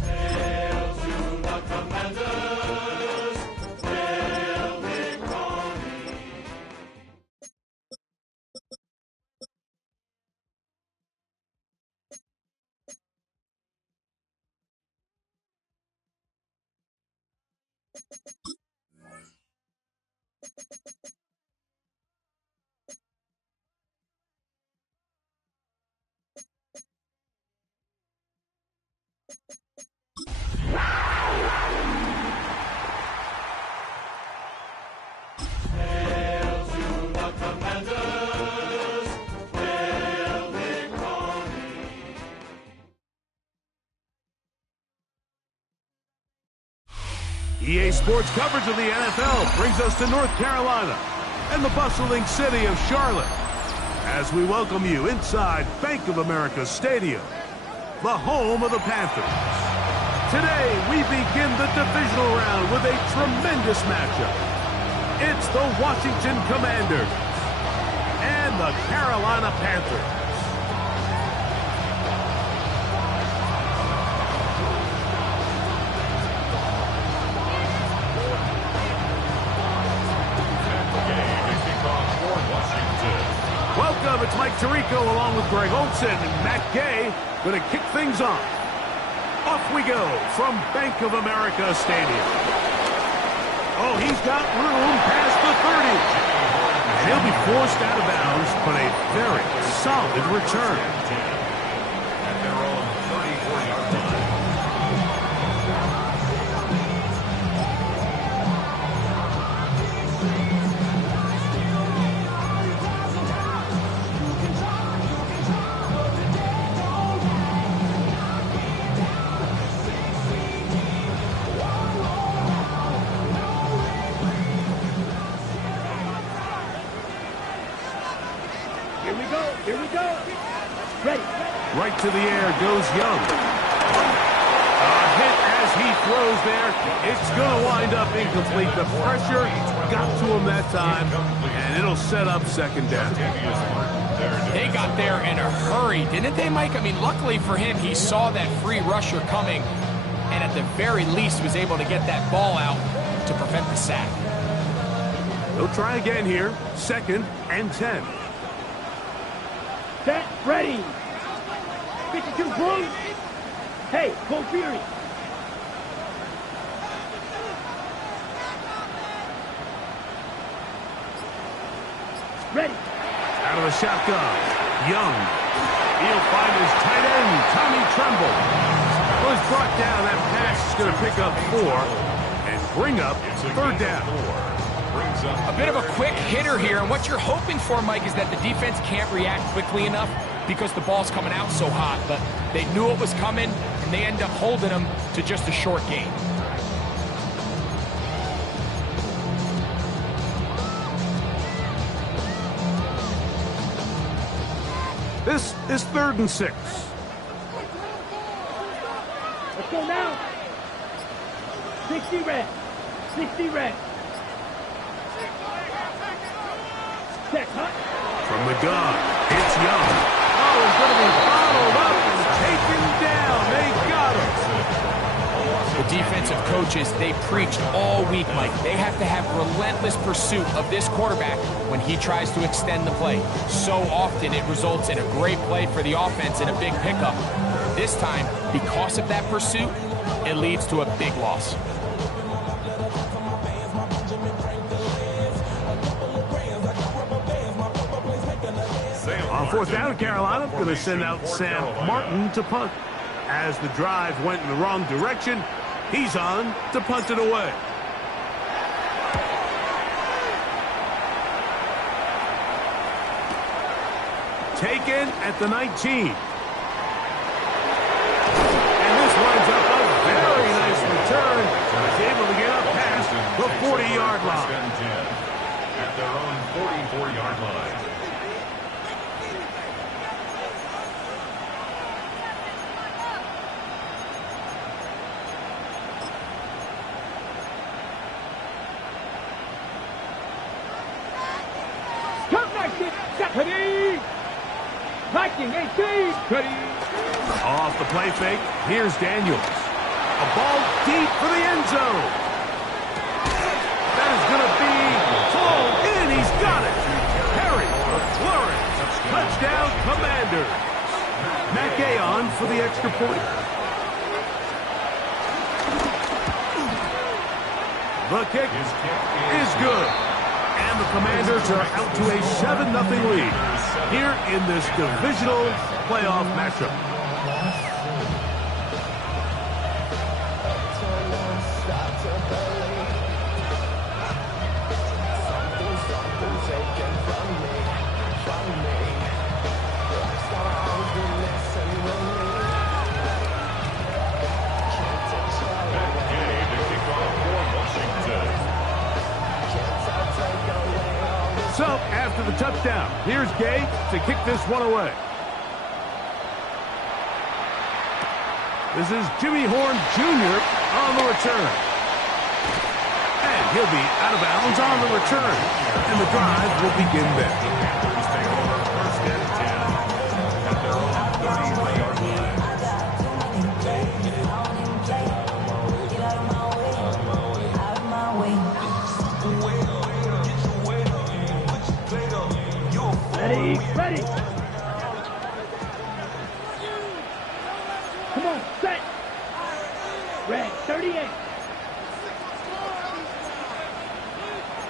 Hail to the Commanders! Hail victory! Hail to the Commanders! Hail victory! EA Sports coverage of the NFL brings us to North Carolina and the bustling city of Charlotte as we welcome you inside Bank of America Stadium, the home of the Panthers. Today, we begin the divisional round with a tremendous matchup. It's the Washington Commanders and the Carolina Panthers. Welcome, it's Mike Tirico along with Greg Olson and Matt Gay going to kick things off. Off we go from Bank of America Stadium. Oh, he's got room past the 30. And he'll be forced out of bounds, but a very solid return. At their own 34-yard line. Here we go. Ready. Right to the air goes Young. A hit as he throws there. It's going to wind up incomplete. The pressure got to him that time, and it'll set up second down. They got there in a hurry, didn't they, Mike? I mean, luckily for him, he saw that free rusher coming. and at the very least was able to get that ball out to prevent the sack. They'll try again here. 2nd and 10. Set, ready. 52 Blue. Hey, Cole Fury. Ready. Out of the shotgun. Young. He'll find his tight end, Tommy Tremble. Well, he's brought down. That pass is going to pick up 4 and bring up 3rd down. A bit of a quick hitter here, and what you're hoping for, Mike, is that the defense can't react quickly enough because the ball's coming out so hot, but they knew it was coming, and they end up holding them to just a short gain. This is 3rd and 6. Let's go now. 60 red. 60 red. Check, huh? From the gun, it's Young. Oh, he's going to be bottled up and taken down. They got him. The defensive coaches, they preached all week, Mike. They have to have relentless pursuit of this quarterback when he tries to extend the play. So often it results in a great play for the offense and a big pickup. This time, because of that pursuit, it leads to a big loss. On 4th down, Carolina going to send out Sam Martin to punt. As the drive went in the wrong direction, he's on to punt it away. Taken at the 19. And this winds up a very nice return. He's able to get up past the 40-yard line. At their own 44-yard line. Viking 18, ready. Off the play fake, here's Daniels. A ball deep for the end zone. That is going to be pulled in. He's got it. Harry, Flurry, touchdown, Commanders. Matt Gay on for the extra point. The kick is good. And the Commanders are out to a 7-0 lead here in this divisional playoff matchup. So, after the touchdown, here's Gay to kick this one away. This is Jimmy Horn Jr. on the return. And he'll be out of bounds on the return. And the drive will begin there. Ready. Come on, set. Red, 38.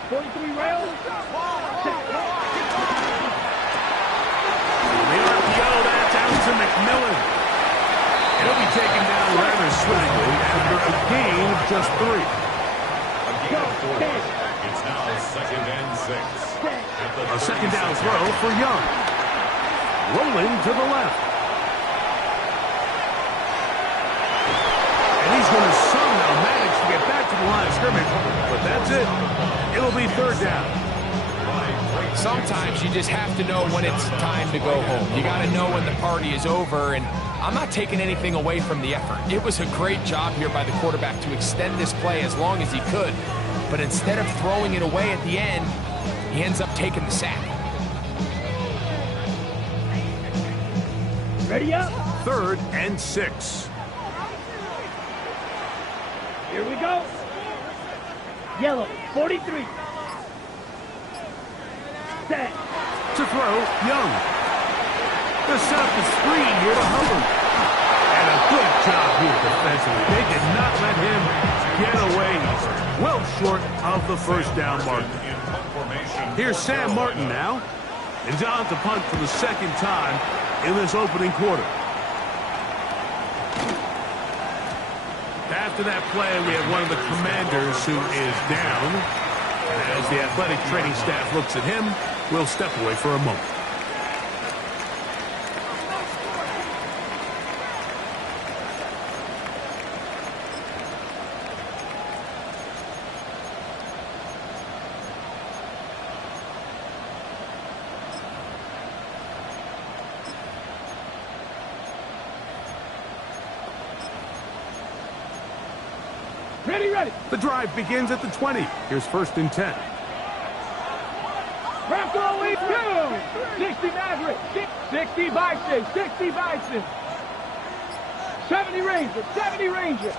43 rails. Set. The RPO, that's out to McMillan. He'll be taken down rather swiftly after a gain of just 3. A gain of 4. It's now 2nd and 6. A second down throw for Young. Rolling to the left. And he's going to somehow manage to get back to the line of scrimmage. But that's it. It'll be 3rd down. Sometimes you just have to know when it's time to go home. You got to know when the party is over, and I'm not taking anything away from the effort. It was a great job here by the quarterback to extend this play as long as he could. But instead of throwing it away at the end, he ends up taking the sack. Ready up. 3rd and 6. Here we go. Yellow, 43. Set. To throw, Young. The set up the screen here to Hubbard. And a good job here defensively. They did not let him get away. He's well short of the first down marker. Here's Sam Martin now. And on to punt for the second time in this opening quarter. After that play, we have one of the Commanders who is down. And as the athletic training staff looks at him, we'll step away for a moment. Ready. The drive begins at the 20. Here's 1st and 10. Bronco lead 2. 60 Maverick. 60 Bison. 60 Bison. 70 Ranger. 70 Ranger.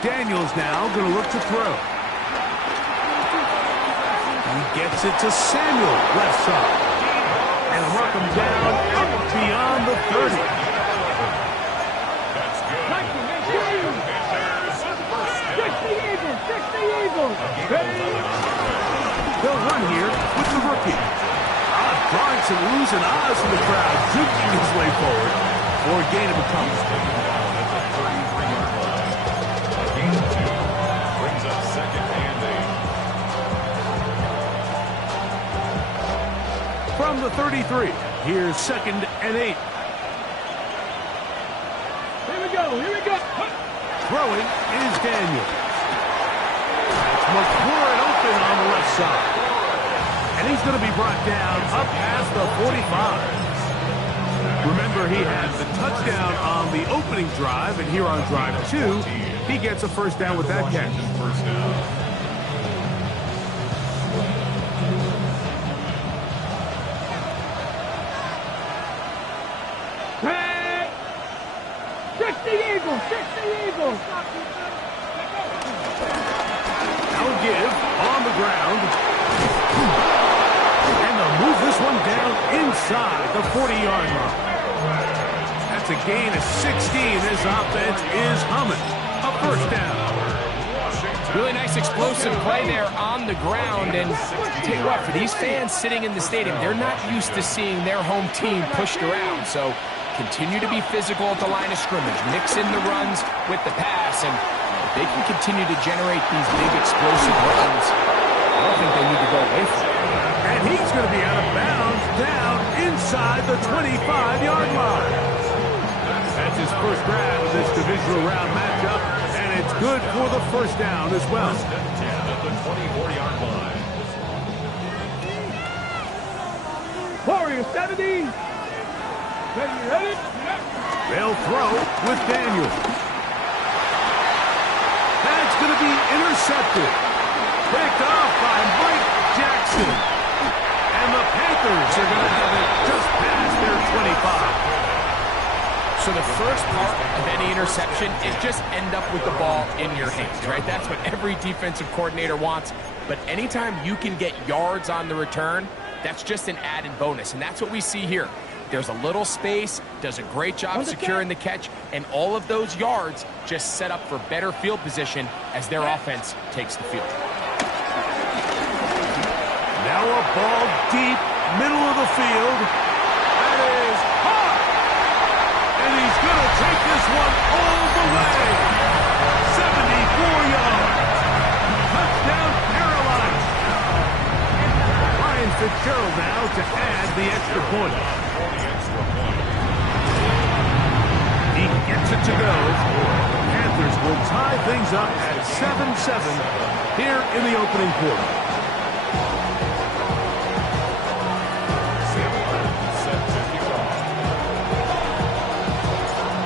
Daniels now going to look to throw. He gets it to Samuel, left side. And mark him down up beyond the 30. They'll run here with the rookie. Drawing some oohs and ahs from the crowd, juking his way forward for a gain of a couple. Gain of 2 brings up 2nd and 8. From the 33, here's 2nd and 8. Here we go. Throwing is Daniels. McLaurin open on the left side. And he's going to be brought down up past the 45. Remember, he had the touchdown on the opening drive, and here on drive 2, he gets a first down with that catch. First down. Hey! 60 Eagles. 60 Eagles. Now give on the ground. And they'll move this one down inside the 40-yard line. That's a gain of 16. This offense is humming. A first down. Really nice explosive play there on the ground. And tell you what, for these fans sitting in the stadium, they're not used to seeing their home team pushed around. So continue to be physical at the line of scrimmage. Mix in the runs with the pass. And if they can continue to generate these big explosive runs, I don't think they need to go away from it. And he's going to be out of bounds down inside the 25-yard line. That's his first grab of this divisional round matchup, and it's good for the first down as well. First and 10 at the 24-yard line. Warrior 70. Ready? They'll throw with Daniels. That's going to be intercepted. Picked off by Mike Jackson. And the Panthers are going to have it just past their 25. So the first part of any interception is just end up with the ball in your hands, right? That's what every defensive coordinator wants. But anytime you can get yards on the return, that's just an added bonus. And that's what we see here. There's a little space, does a great job securing the catch, and all of those yards just set up for better field position as their offense takes the field. Now a ball deep, middle of the field. That is hot. And he's going to take this one all the way. 74 yards. Touchdown, Carolina. Ryan Fitzgerald now to add the extra point. He gets it to go. The Panthers will tie things up at 7-7 here in the opening quarter.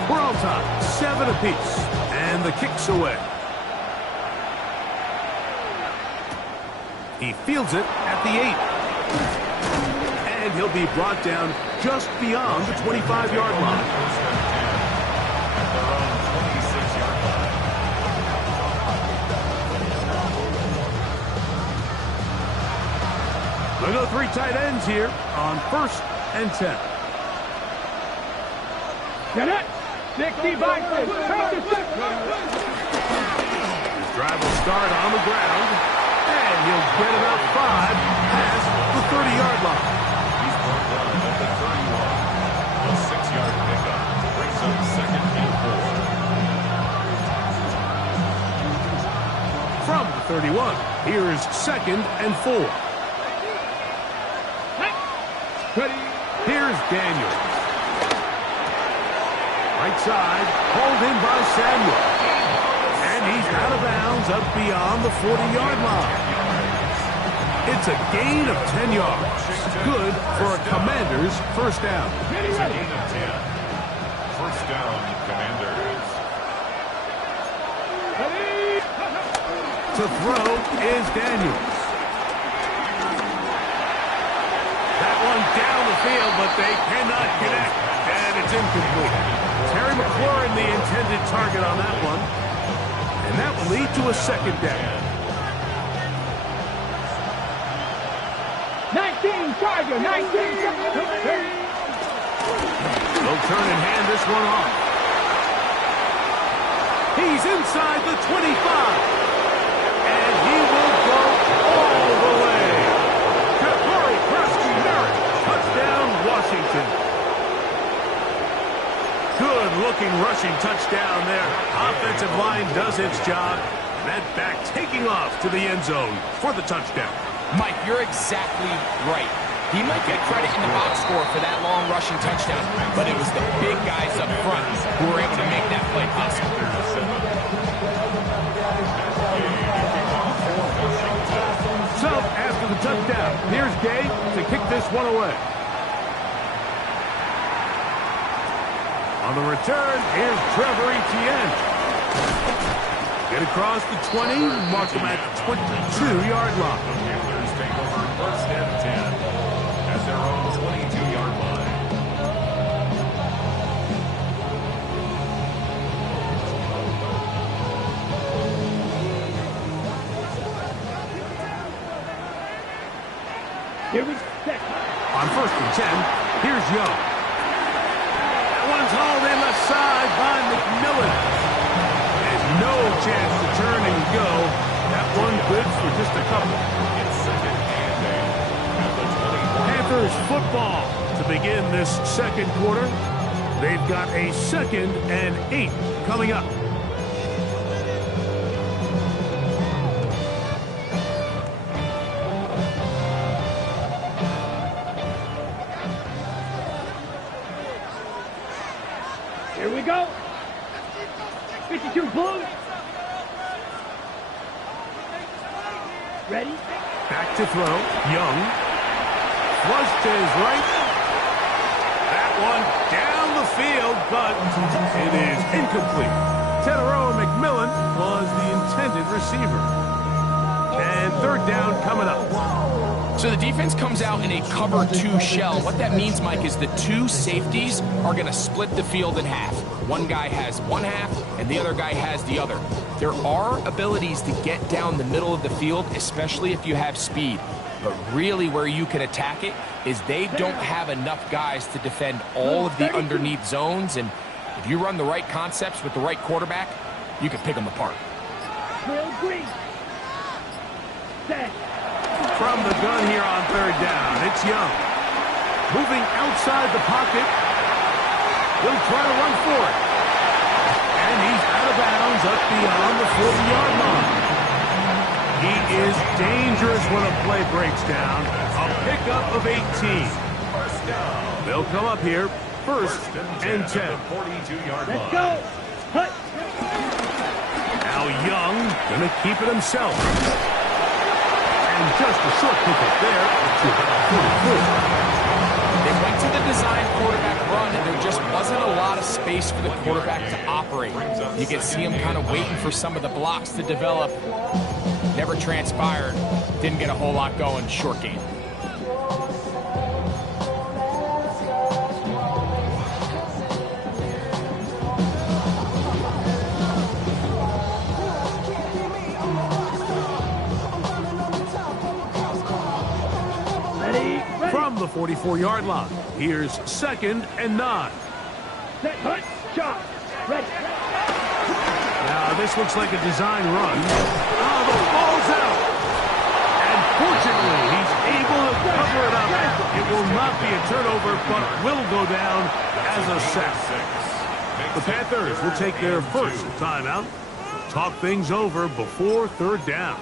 We're on top, 7 apiece, and the kick's away. He fields it at the 8. And he'll be brought down just beyond the 25-yard line. They'll go 3 tight ends here on 1st and 10. Get it. 60 by 6. His drive will start on the ground, and he'll get about 5 past the 30-yard line. He's brought down at the 31. A 6-yard pickup brings up 2nd and 4. From the 31, here's 2nd and 4. Here's Daniels. Right side, pulled in by Samuel. And he's out of bounds up beyond the 40-yard line. It's a gain of 10 yards. Good for a Commanders' first down. It's a gain of 10. First down, Commanders. To throw is Daniels. That one down the field, but they cannot connect. And it's incomplete. Terry McLaurin, the intended target on that one. And that will lead to a 2nd down. 19 Charger, 19. They'll turn and hand this one off. He's inside the 25. And he will go all the way. Kapari Krasky-Merritt. Touchdown, Washington. Good-looking rushing touchdown there. Offensive line does its job. That back taking off to the end zone for the touchdown. Mike, you're exactly right. He might get credit in the box score for that long rushing touchdown, but it was the big guys up front who were able to make that play possible. So, after the touchdown, here's Gay to kick this one away. On the return, here's Trevor Etienne. Get across the 20, mark him at the 22-yard line. The Panthers take over 1st and 10 at their own 22-yard line. Here we go. On 1st and 10, here's Young. That one's hauled in left side by McMillan. There's no chance to turn and go. That one good for just a couple. It's 2nd and 8 at the 21. Panthers football to begin this 2nd quarter. They've got a 2nd and 8 coming up. Here we go. 52 Blues. Ready? Back to throw. Young. Flush to his right. That one down the field, but it is incomplete. Tedero McMillan was the intended receiver. And 3rd down coming up. So the defense comes out in a cover 2 shell. What that means, Mike, is the 2 safeties are going to split the field in half. One guy has one half, and the other guy has the other. There are abilities to get down the middle of the field, especially if you have speed. But really where you can attack it is they don't have enough guys to defend all of the underneath zones. And if you run the right concepts with the right quarterback, you can pick them apart. Real green. Set. From the gun here on 3rd down, it's Young. Moving outside the pocket. He'll try to run for it. And he's out of bounds up beyond the 40-yard line. He is dangerous when a play breaks down. A pickup of 18. First down. They'll come up here, 1st and 10. 42-yard line. Let's go. Hut. Now Young gonna keep it himself. And just a short pickup there. They went to the design quarterback run, and there just wasn't a lot of space for the quarterback to operate. You can see him kind of waiting for some of the blocks to develop. Never transpired. Didn't get a whole lot going. Short game. the 44-yard line. Here's 2nd and 9. Set, hut, chop. Ready. Now, this looks like a design run. Oh, the ball's out. And fortunately, he's able to cover it up. It will not be a turnover, but will go down as a sack. The Panthers will take their first timeout. Talk things over before 3rd down.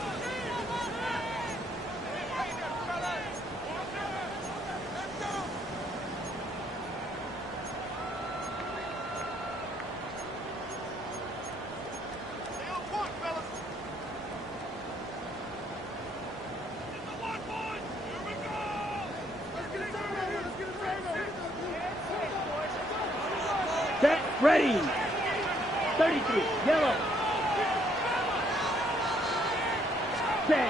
Set, ready. 33, yellow. Set.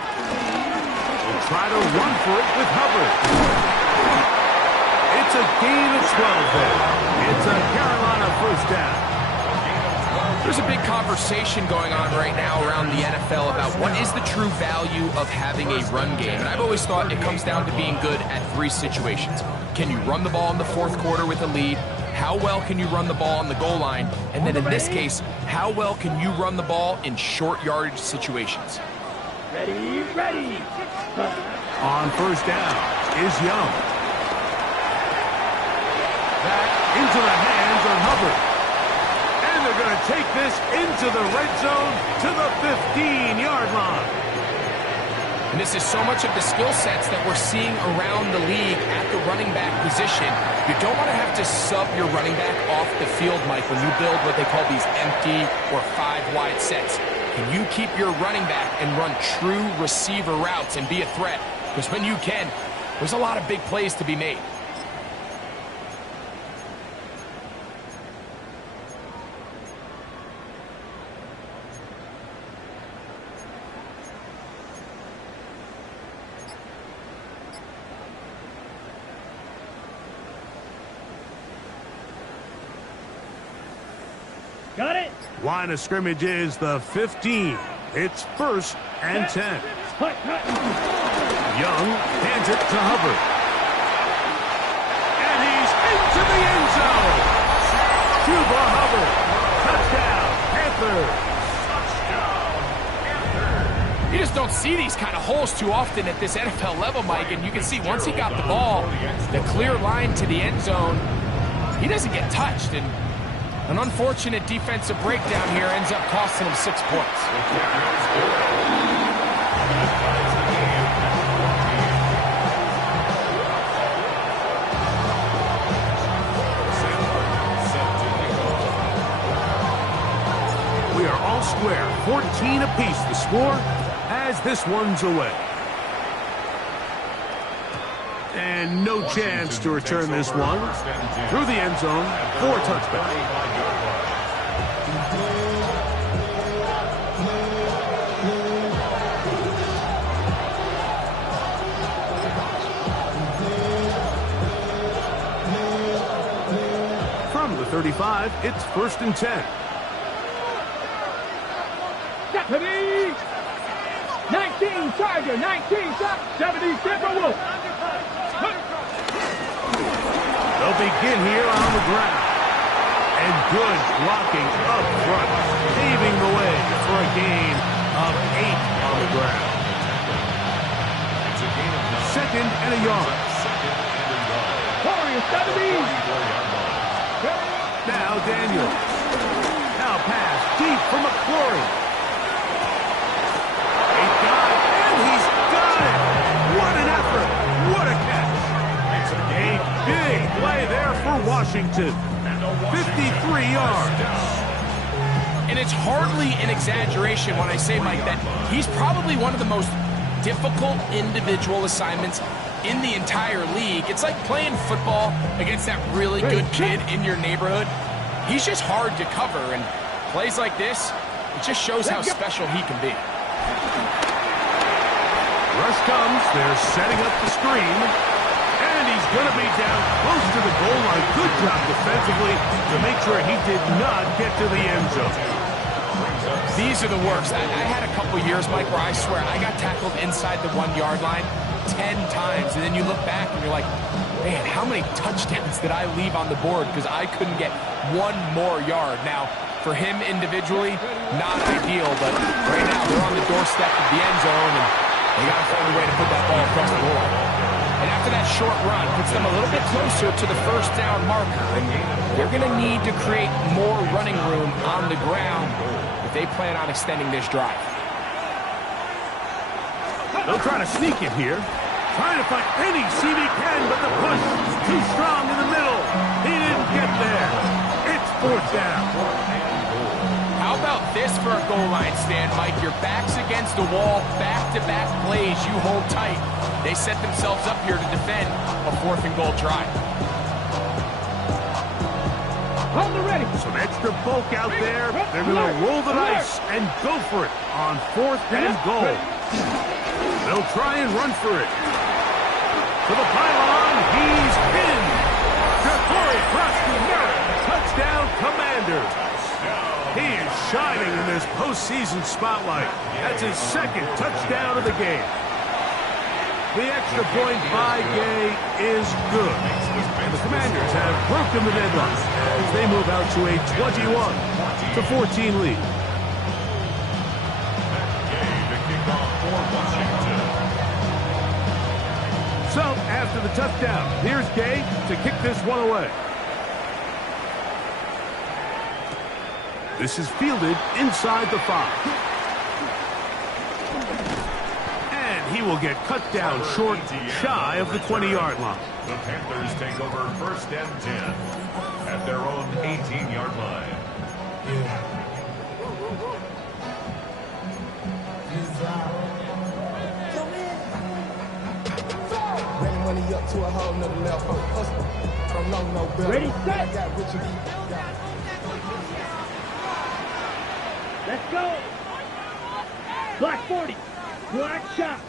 We'll try to run for it with Hubbard. It's a gain of 12 there. It's a Carolina first down. There's a big conversation going on right now around the NFL about what is the true value of having a run game. And I've always thought it comes down to being good at 3 situations. Can you run the ball in the 4th quarter with a lead? How well can you run the ball on the goal line? And then in this case, how well can you run the ball in short yardage situations? Ready, ready. On first down is Young. Back into the hands of Hubbard. And they're going to take this into the red zone to the 15-yard line. And this is so much of the skill sets that we're seeing around the league at the running back position. You don't want to have to sub your running back off the field, Mike, when you build what they call these empty or 5-wide sets. Can you keep your running back and run true receiver routes and be a threat? Because when you can, there's a lot of big plays to be made. Got it. Line of scrimmage is the 15. It's 1st and 10. Hut, hut. Young hands it to Hubbard. And he's into the end zone. Cuba Hubbard. Touchdown, Panthers. You just don't see these kind of holes too often at this NFL level, Mike. And you can see once he got the ball, the clear line to the end zone, he doesn't get touched. And an unfortunate defensive breakdown here ends up costing him 6 points. We are all square. 14 apiece the score as this one's away. And no chance to return this one through the end zone for a touchback. From the 35, it's 1st and 10. Deputy! 19 Charger, 19 Charger, 70 Timberwolf. They'll begin here on the ground. And good blocking up front, paving the way for a gain of 8 on the ground. 2nd and a yard. Warriors, 70. Now Daniel. Now pass deep for McClory. He got it, and he's got it. What an effort. What a catch. A big play there for Washington. 53 yards. And it's hardly an exaggeration when I say, Mike, that he's probably one of the most difficult individual assignments in the entire league. It's like playing football against that really good kid in your neighborhood. He's just hard to cover, and plays like this, it just shows how special he can be. Rush comes. They're setting up the screen. And he's going to be down close to the goal line. Good job defensively to make sure he did not get to the end zone. These are the worst. I had a couple years, Mike, where I swear I got tackled inside the 1 yard line 10 times. And then you look back and you're like, Man, how many touchdowns did I leave on the board because I couldn't get one more yard? Now, for him individually, not ideal, but right now they're on the doorstep of the end zone, and they got to find a way to put that ball across the goal line. And after that short run, puts them a little bit closer to the first down marker, and they're going to need to create more running room on the ground if they plan on extending this drive. They'll try to sneak it here. Trying to find any seam he can, but the push is too strong in the middle. He didn't get there. It's fourth down. How about this for a goal line stand, Mike? Your back's against the wall, back-to-back plays. You hold tight. They set themselves up here to defend a 4th and goal try. Hold the ready. Some extra bulk out there. They're going to roll the dice and go for it on 4th and goal. They'll try and run for it. To the pylon, he's in. Corey Cross-Merritt, touchdown Commanders. He is shining in this postseason spotlight. That's his 2nd touchdown of the game. The extra point by Gay is good. And the Commanders have broken the deadlock as they move out to a 21-14 lead. So, after the touchdown, here's Gay to kick this one away. This is fielded inside the 5. And he will get cut down short, shy of the 20-yard line. The Panthers take over 1st and 10 at their own 18-yard line. Money up to a whole nother level. I don't know no better. Ready, set. I got Richard E. Let's go. Black 40. Black shot.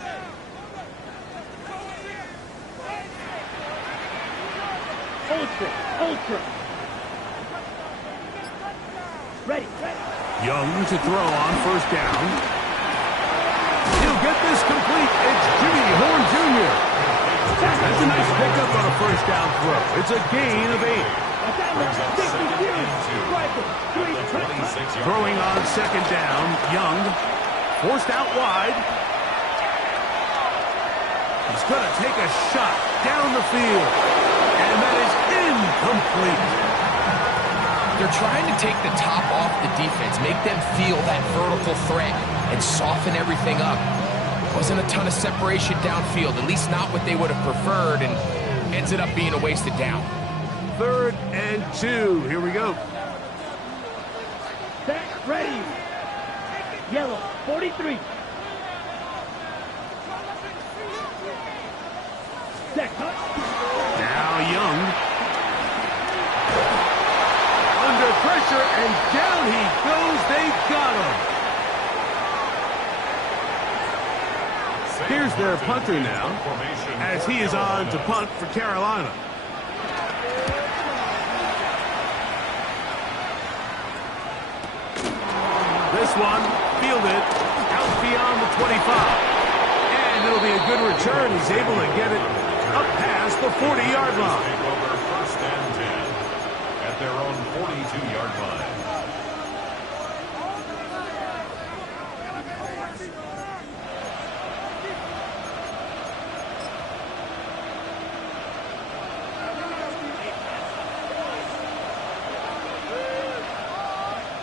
Ultra. Ready. Young to throw on 1st down. He'll get this complete. It's Jimmy Horn Jr. That's a nice pickup on a 1st down throw. It's a gain of 8. Throwing on 2nd down, Young. Forced out wide. He's going to take a shot down the field. And that is incomplete. They're trying to take the top off the defense, make them feel that vertical threat, and soften everything up. Wasn't a ton of separation downfield, at least not what they would have preferred, and ended up being a wasted down. 3rd and 2. Here we go. Set, ready. Yellow, 43. Set, cut. Now Young. Under pressure, and down he goes. They got him. Here's their punter now, as he is on to punt for Carolina. This one fielded out beyond the 25. And it'll be a good return. He's able to get it up past the 40-yard line. Take over 1st and 10 at their own 42-yard line.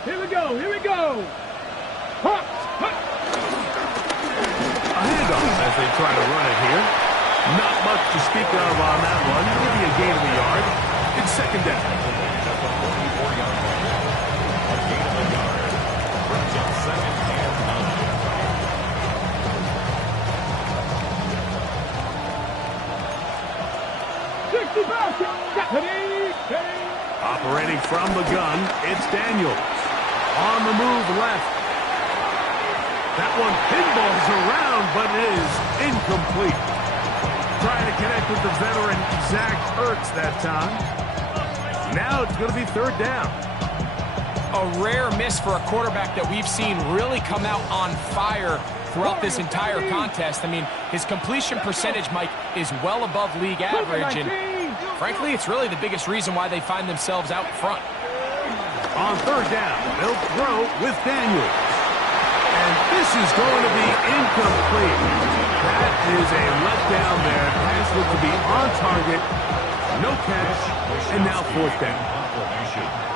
Here we go. A handoff as they try to run it here. Not much to speak of on that one. Give me a gain of a yard. It's 2nd down. At the 44-yard line. A gain of a yard. Brings up 2nd and 9. 60 pounds. Operating from the gun, it's Daniels. On the move left. That one pinballs around, but it is incomplete. Trying to connect with the veteran Zach Ertz that time. Now it's going to be 3rd down. A rare miss for a quarterback that we've seen really come out on fire throughout this entire contest. I mean, his completion percentage, Mike, is well above league average, and Frankly, it's really the biggest reason why they find themselves out front. On third down, they'll throw with Daniels. And this is going to be incomplete. That is a letdown there. Pass looked to be on target. No catch. And now fourth down.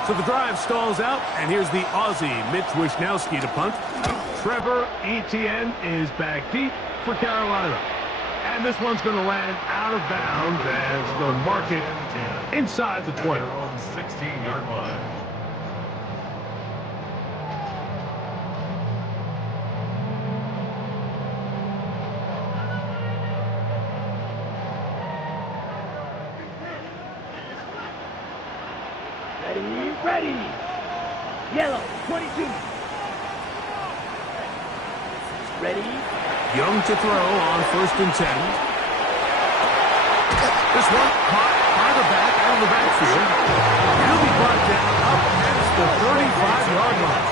So the drive stalls out, and here's the Aussie, Mitch Wishnowski, to punt. Trevor Etienne is back deep for Carolina. And this one's going to land out of bounds as they'll mark it inside the 20. 16-yard line. Ready. Yellow, 22. Ready. Young to throw on 1st and 10. This one caught by the back out of the backfield. He'll be brought down up past the 35-yard line.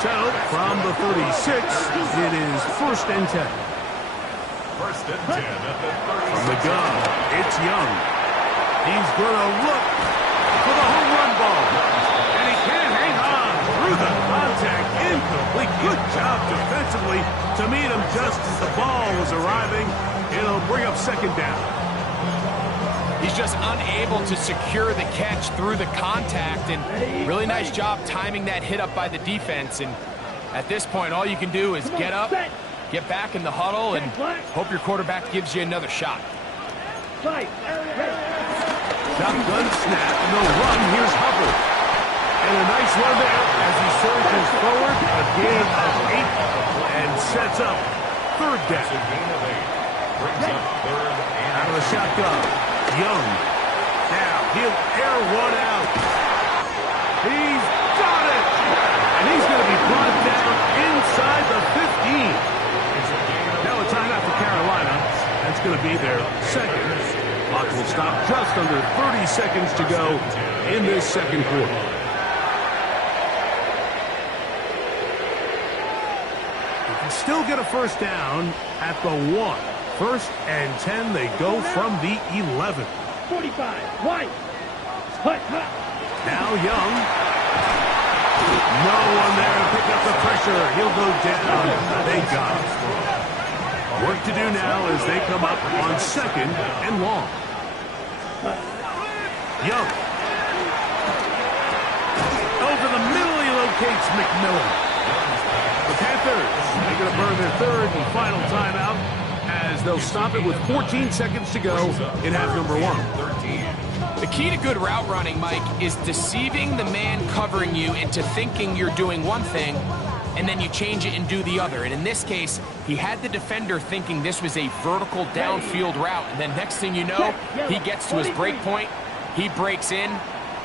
So from the 36, it is 1st and 10. 1st and 10 at the 36. From the gun, it's Young. He's going to look for the home run ball. And he can't hang on through the contact. Incomplete. Good job defensively to meet him just as the ball was arriving. It'll bring up 2nd down. He's just unable to secure the catch through the contact, and really nice job timing that hit up by the defense. And at this point, all you can do is get up, get back in the huddle, and hope your quarterback gives you another shot. Shotgun snap, no run. Here's Hubbard. And a nice run there as he surges forward. A gain of 8 and sets up 3rd down. A gain of 8. Brings up 3rd and Out of the shotgun, Young. Now he'll air one out. He's got it. And he's going to be brought down inside the 15. Now a timeout for Carolina. That's going to be their 2nd. Clock will stop just under 30 seconds to go in this 2nd quarter. They can still get a 1st down at the 1. 1st and 10, they go from the 11. 45, White. Hut. Now Young. No one there to pick up the pressure. He'll go down. They got him. Work to do now as they come up on 2nd and long. Young. Over the middle, he locates McMillan. The Panthers, they're going to burn their 3rd and final timeout as they'll stop it with 14 seconds to go in half number 1. The key to good route running, Mike, is deceiving the man covering you into thinking you're doing one thing, and then you change it and do the other. And in this case, he had the defender thinking this was a vertical downfield route, and then next thing you know, he gets to his break point, he breaks in,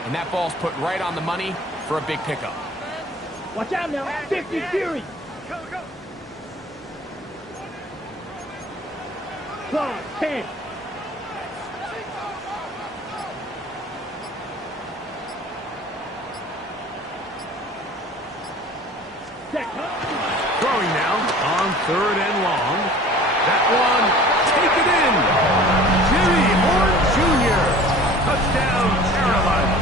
and that ball's put right on the money for a big pickup. Watch out now. 50 Fury. Go. 10. Throwing now on 3rd and long. That one, take it in. Jimmy Horn Jr. Touchdown, Carolina.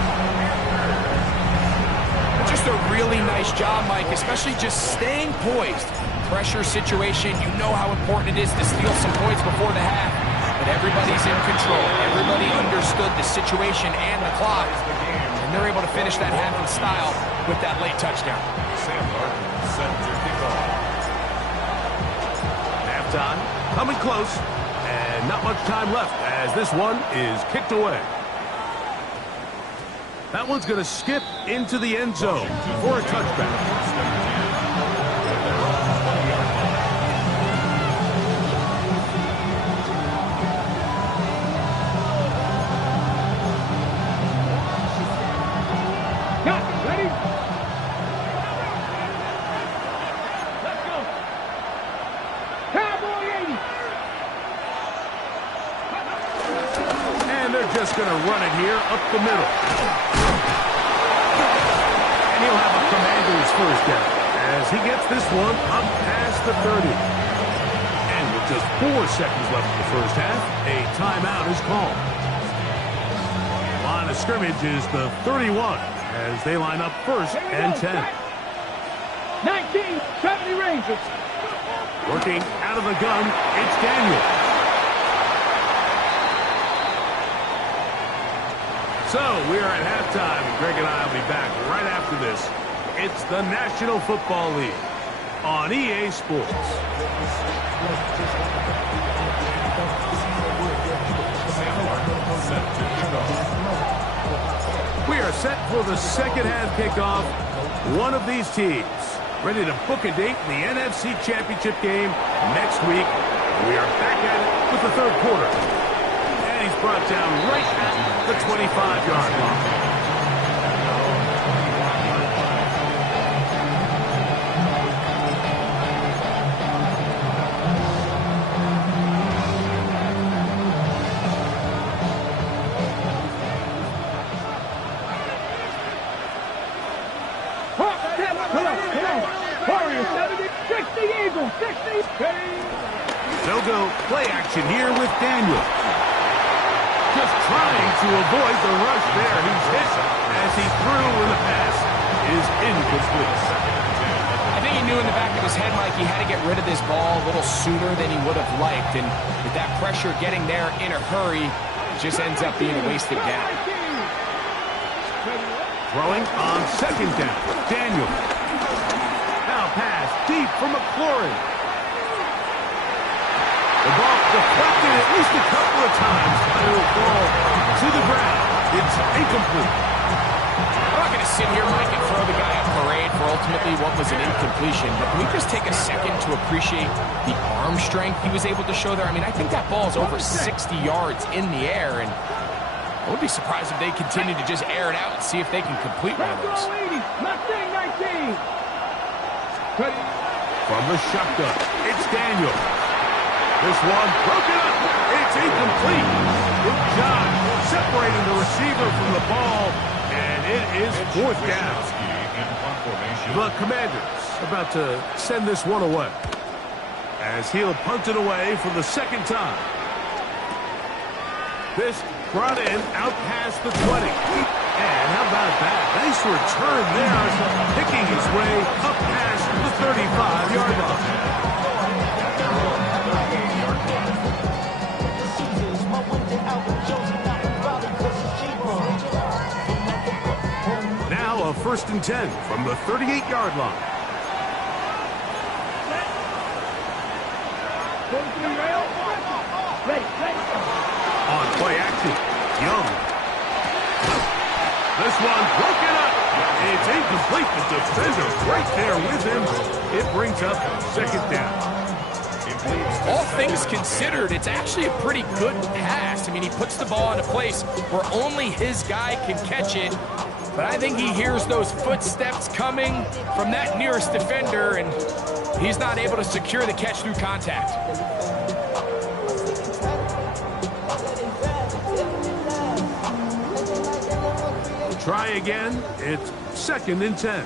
Just a really nice job, Mike, especially just staying poised. Pressure situation, you know how important it is to steal some points before the half, but everybody's in control. Everybody understood the situation and the clock, and they're able to finish that half in style with that late touchdown. Sam Martin set to kick off. Halftime coming close, and not much time left as this one is kicked away. That one's going to skip into the end zone for a touchback. Ready? Let's go. Cowboy 80. And they're just going to run it here up the middle. And he'll have a Commander's 1st down as he gets this one up past the 30. And with just 4 seconds left in the 1st half, a timeout is called. of scrimmage is the 31 as they line up first and 10. 1970 Rangers. Working out of the gun, it's Daniel. So we are at halftime, and Greg and I will be back right after this. It's the National Football League on EA Sports. We are set for the second half kickoff. One of these teams ready to book a date in the NFC Championship game next week. We are back at it with the third quarter. And he's brought down right at the 25-yard line. Warriors 70, 60 Eagles, 60. They'll go play action here with Daniel. Just trying to avoid the rush there. He's hit as he threw and the pass is incomplete. I think he knew in the back of his head, Mike, he had to get rid of this ball a little sooner than he would have liked. And with that pressure getting there in a hurry, it just ends up being a wasted gap. Throwing on second down, Daniel. Now pass deep for McLaurin. The ball deflected at least a couple of times, but it will fall to the ground. It's incomplete. I'm not going to sit here, Mike, and throw the guy a parade for ultimately what was an incompletion, but can we just take a second to appreciate the arm strength he was able to show there? I mean, I think that ball is over 60 yards in the air, and I would be surprised if they continue to just air it out and see if they can complete one of those. Mustang 19. From the shotgun, it's Daniel. This one broken up. It's incomplete. Good job separating the receiver from the ball, and it is fourth down. The Commanders about to send this one away as he'll punt it away for the second time. This brought in out past the 20. And how about that? Nice return there, picking his way up past the 35-yard line. Now a 1st and 10 from the 38-yard line. On play action, Young. This one broken up. It's incomplete. The defender right there with him. It brings up second down. All things considered, it's actually a pretty good pass. I mean, he puts the ball in a place where only his guy can catch it. But I think he hears those footsteps coming from that nearest defender, and he's not able to secure the catch through contact. Try again. It's 2nd and 10.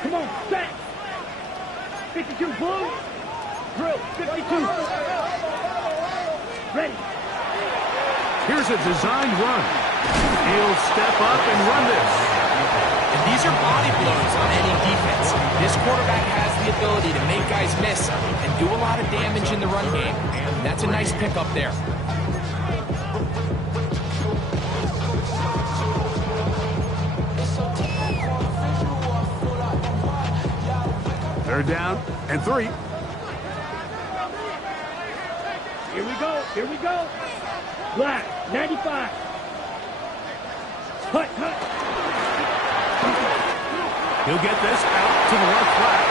Come on, set. 52 blue. Drill, 52. Ready. Here's a designed run. He'll step up and run this. And these are body blows on any defense. This quarterback has the ability to make guys miss and do a lot of damage in the run game. And that's a nice pickup there. Third down and 3. Here we go. Here we go. Black, 95. Hut, hut. He'll get this out to the left flat.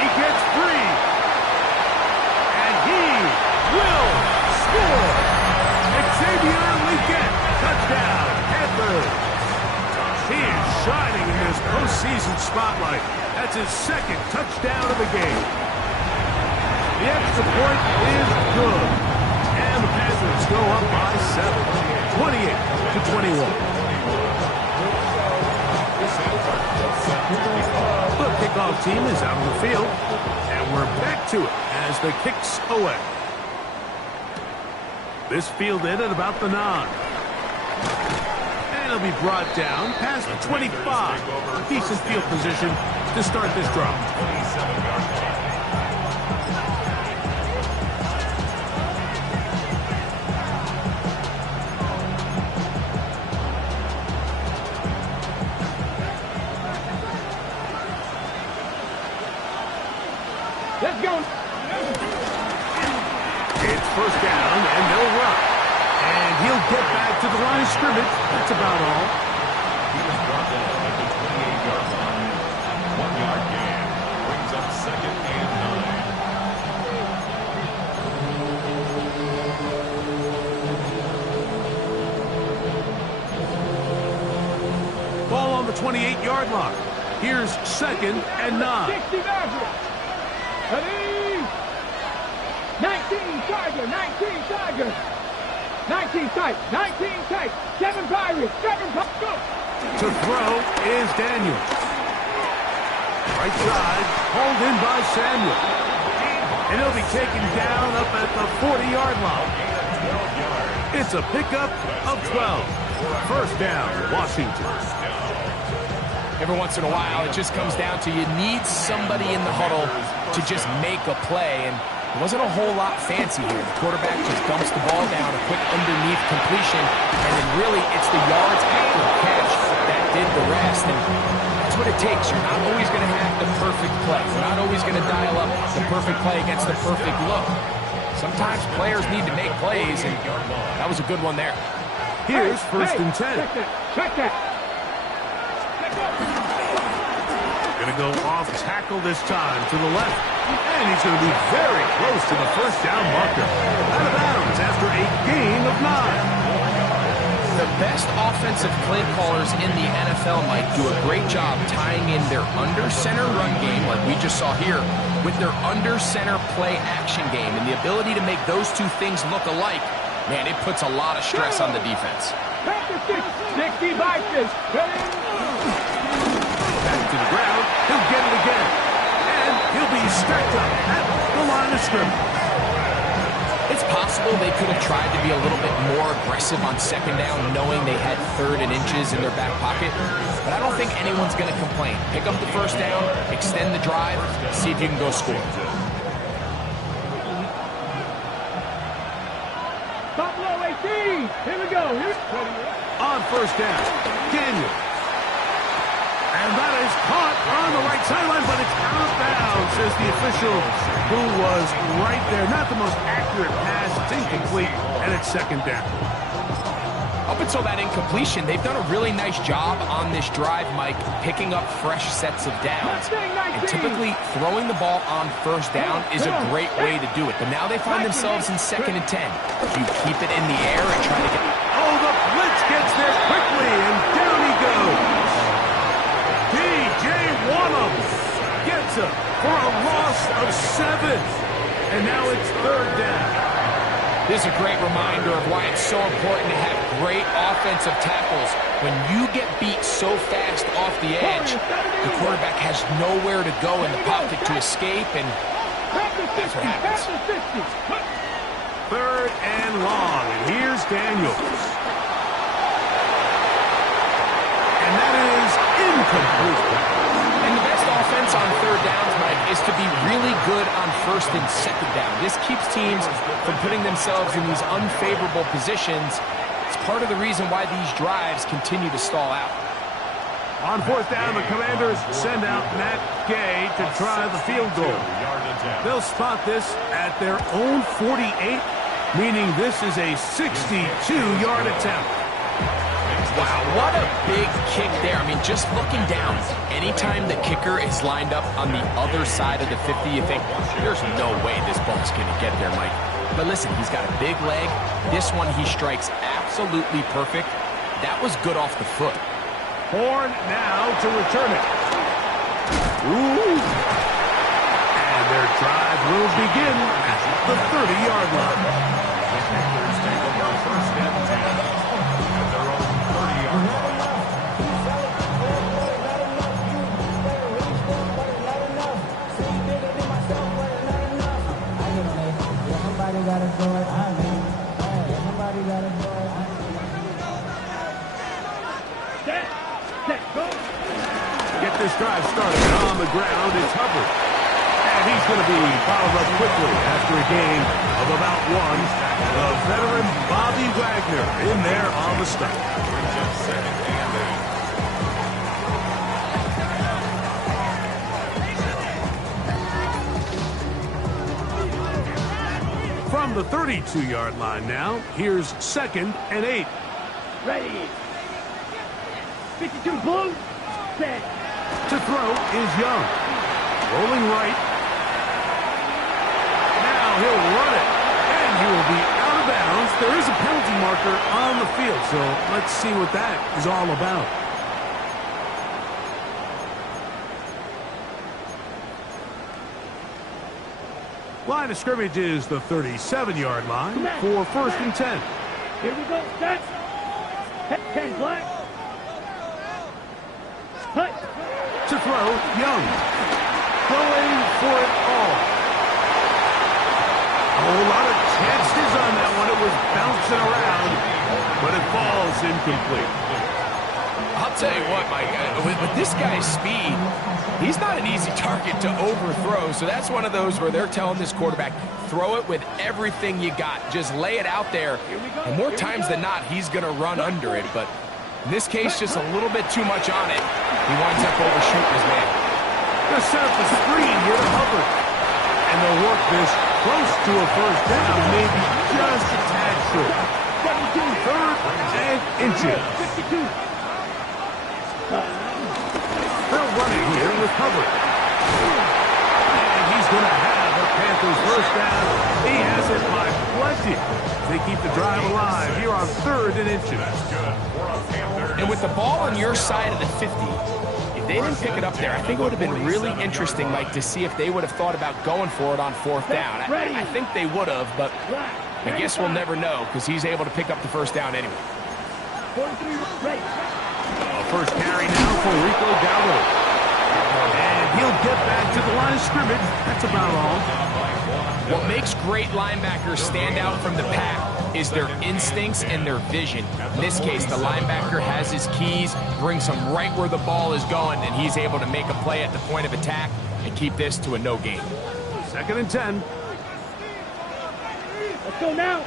He gets free. And he will score. Xavier Legette, touchdown, Panthers. He is shining in this postseason spotlight. That's his 2nd touchdown of the game. The extra point is good. And the Panthers go up by 7, 28-21. The kickoff team is out on the field, and we're back to it as the kick's away. This fielded at about the 9. And he'll be brought down past the 25. Decent field position to start this drive. 27-yard line. Let's go. It's first down, and they'll run. And he'll get back to the line of scrimmage. That's about all. He was brought down at the 28-yard line. 1-yard gain brings up 2nd and 9. Ball on the 28-yard line. Here's 2nd and 9. 60 Mavericks. Ready? 19 Tiger, 19 Tiger. 19 tight, 19 tight. 7 Pirates, 7 Pirates. Go. To throw is Daniels. Right side, hauled in by Samuel. And he'll be taken down up at the 40-yard line. It's a pickup of 12. First down, Washington. Every once in a while, it just comes down to you need somebody in the huddle to just make a play, and it wasn't a whole lot fancy here. The quarterback just dumps the ball down, a quick underneath completion, and then really it's the yards after the catch that did the rest, and that's what it takes. You're not always going to have the perfect play. You're not always going to dial up the perfect play against the perfect look. Sometimes players need to make plays, and that was a good one there. Here's first and 10. Check that. Going to go off tackle this time to the left. And he's going to be very close to the first down marker. Out of bounds after a gain of 9. The best offensive play callers in the NFL, Mike, do a great job tying in their under-center run game, like we just saw here, with their under-center play action game. And the ability to make those two things look alike, man, it puts a lot of stress on the defense. 60 Vikings. Back to the ground. He'll get it again. And he'll be stacked up at the line of scrimmage. It's possible they could have tried to be a little bit more aggressive on second down, knowing they had 3rd and inches in their back pocket. But I don't think anyone's going to complain. Pick up the first down, extend the drive, see if you can go score. Top low 18. Here we go. On first down, Daniel. And that is caught on the right sideline, but it's out of bounds, says the official, who was right there. Not the most accurate pass. It's incomplete, and it's second down. Up until that incompletion, they've done a really nice job on this drive, Mike, picking up fresh sets of downs. And typically, throwing the ball on first down is a great way to do it. But now they find themselves in 2nd and 10. You keep it in the air and try to get... Oh, the blitz gets there quickly, and down he goes. P.J. Wanham gets him for a loss of 7. And now it's 3rd down. This is a great reminder of why it's so important to have great offensive tackles. When you get beat so fast off the edge, the quarterback has nowhere to go in the pocket to escape, and that's what happens. 3rd and long, and here's Daniels. And that is incomplete. And the best offense on 3rd downs, Mike, is to be really good on 1st and 2nd down. This keeps teams from putting themselves in these unfavorable positions. It's part of the reason why these drives continue to stall out. On 4th down, the Commanders send out Matt Gay to try the field goal. They'll spot this at their own 48, meaning this is a 62-yard attempt. Wow, what a big kick there. I mean, just looking down, anytime the kicker is lined up on the other side of the 50, you think, there's no way this ball's going to get there, Mike. But listen, he's got a big leg. This one he strikes absolutely perfect. That was good off the foot. Horn now to return it. Ooh. And their drive will begin at the 30-yard line. Panthers take over 1st and 10 at their own 30-yard line. ground, it's Hubbard. And he's going to be followed up quickly after a gain of about one. The veteran Bobby Wagner in there on the stop. Brings up second and 8. From the 32-yard line now, here's 2nd and 8. Ready. 52 blue. Set. To throw is Young. Rolling right. Now he'll run it. And he will be out of bounds. There is a penalty marker on the field, so let's see what that is all about. Line of scrimmage is the 37-yard line for 1st and 10. Here we go. Set. 10 black. Hut. To throw, Young. Going for it all. A whole lot of chances on that one. It was bouncing around, but it falls incomplete. I'll tell you what, Mike, with this guy's speed, he's not an easy target to overthrow. So that's one of those where they're telling this quarterback, throw it with everything you got. Just lay it out there. And more times than not, he's going to run under it. But in this case, just a little bit too much on it. He winds up overshooting his man. Going to set up the screen here to Hubbard. And they'll work this close to a 1st down, maybe just a tad short. 3rd and inches. 52. They'll run it here with Hubbard. And he's going to have a Panthers 1st down. He has it by plenty. They keep the drive alive here on 3rd and inches. And with the ball on your side of the 50, if they didn't pick it up there, I think it would have been really interesting, Mike, to see if they would have thought about going for it on 4th down. I think they would have, but I guess we'll never know because he's able to pick up the 1st down anyway. 43 ready. A first carry now for Rico Gallo. And he'll get back to the line of scrimmage. That's about all. What makes great linebackers stand out from the pack is their instincts and their vision. In this case, the linebacker has his keys, brings him right where the ball is going, and he's able to make a play at the point of attack and keep this to a no gain. 2nd and 10. Let's go now.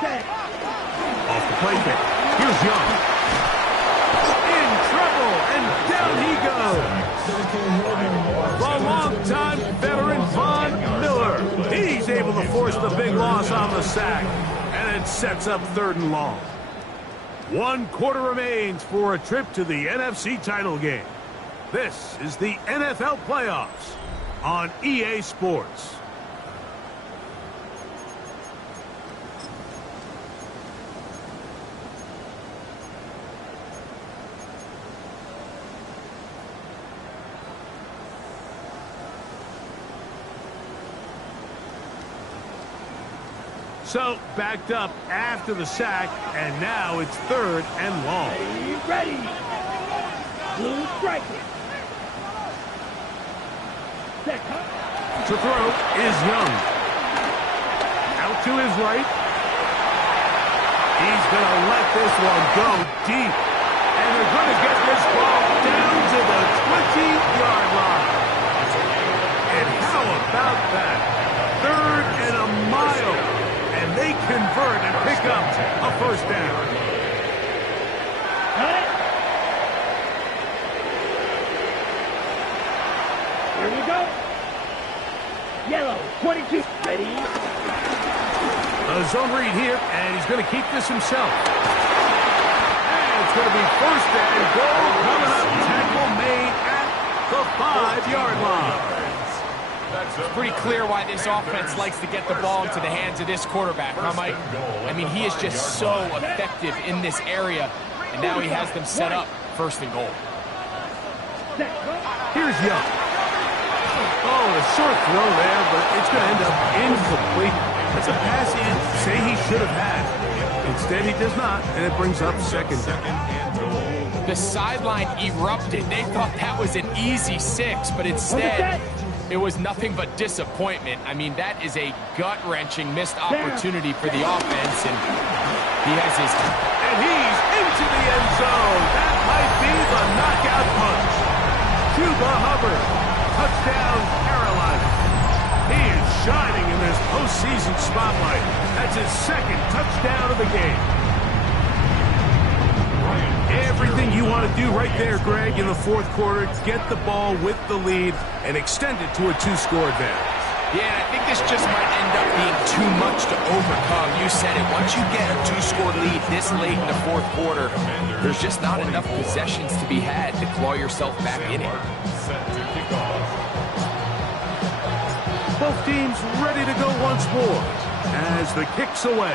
Set. Off the play kick. Here's Young. In trouble, and down he goes. The longtime veteran Von Miller. He's able to force the big loss on the sack, and it sets up 3rd and long. 1 quarter remains for a trip to the NFC title game. This is the NFL playoffs on EA Sports. So, backed up after the sack, and now it's 3rd and long. Ready. Blue striker. Set. To throw is Young. Out to his right. He's going to let this one go deep. And they're going to get this ball down to the 20-yard line. And how about that? 3rd and a mile. And they convert and pick up a 1st down. Got it. Here we go. Yellow, 22. Ready. A zone read here, and he's going to keep this himself. And it's going to be 1st and goal coming up. Tackle made at the 5-yard line. It's pretty clear why this offense likes to get the ball into the hands of this quarterback, huh, Mike? I mean, he is just so effective in this area, and now he has them set up 1st and goal. Here's Young. Oh, a short throw there, but it's going to end up incomplete. That's a pass he say he should have had. Instead, he does not, and it brings up 2nd down. The sideline erupted. They thought that was an easy 6, but instead, it was nothing but disappointment. I mean, that is a gut-wrenching missed opportunity for the offense, and he has his... And he's into the end zone. That might be the knockout punch. Chuba Hubbard. Touchdown, Carolina. He is shining in this postseason spotlight. That's his second touchdown of the game. Everything you want to do right there, Greg, in the fourth quarter. Get the ball with the lead and extend it to a 2-score advantage. Yeah, and I think this just might end up being too much to overcome. You said it. Once you get a 2-score lead this late in the fourth quarter, there's just not enough possessions to be had to claw yourself back in it. Both teams ready to go once more as the kick's away.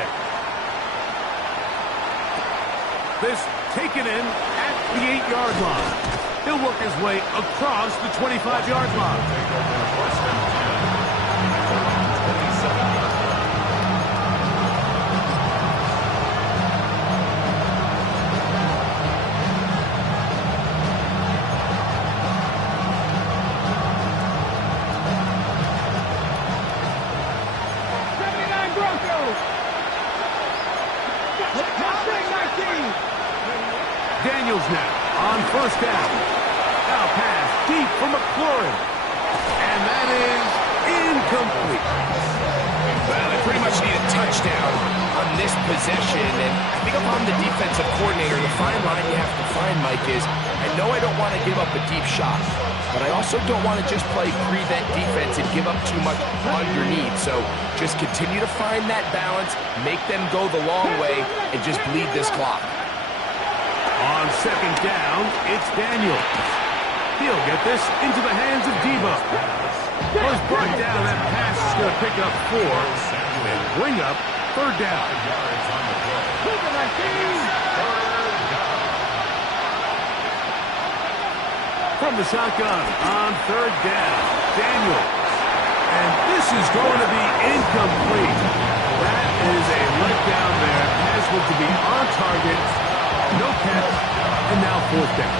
This taken in at the 8-yard line. He'll work his way across the 25-yard line. Daniels now on first down. Now pass deep for McLaurin. And that is incomplete. Well, they pretty much need a touchdown on this possession. And I think if I'm the defensive coordinator, the fine line you have to find, Mike, is I know I don't want to give up a deep shot, but I also don't want to just play prevent defense and give up too much underneath. So just continue to find that balance, make them go the long way, and just bleed this clock. On second down, it's Daniels. He'll get this into the hands of Debo. First brought down, that pass is going to pick up 4 and bring up third down. From the shotgun on third down, Daniels. And this is going to be incomplete. That is a letdown there. Pass looked to be on target. No catch, and now fourth down.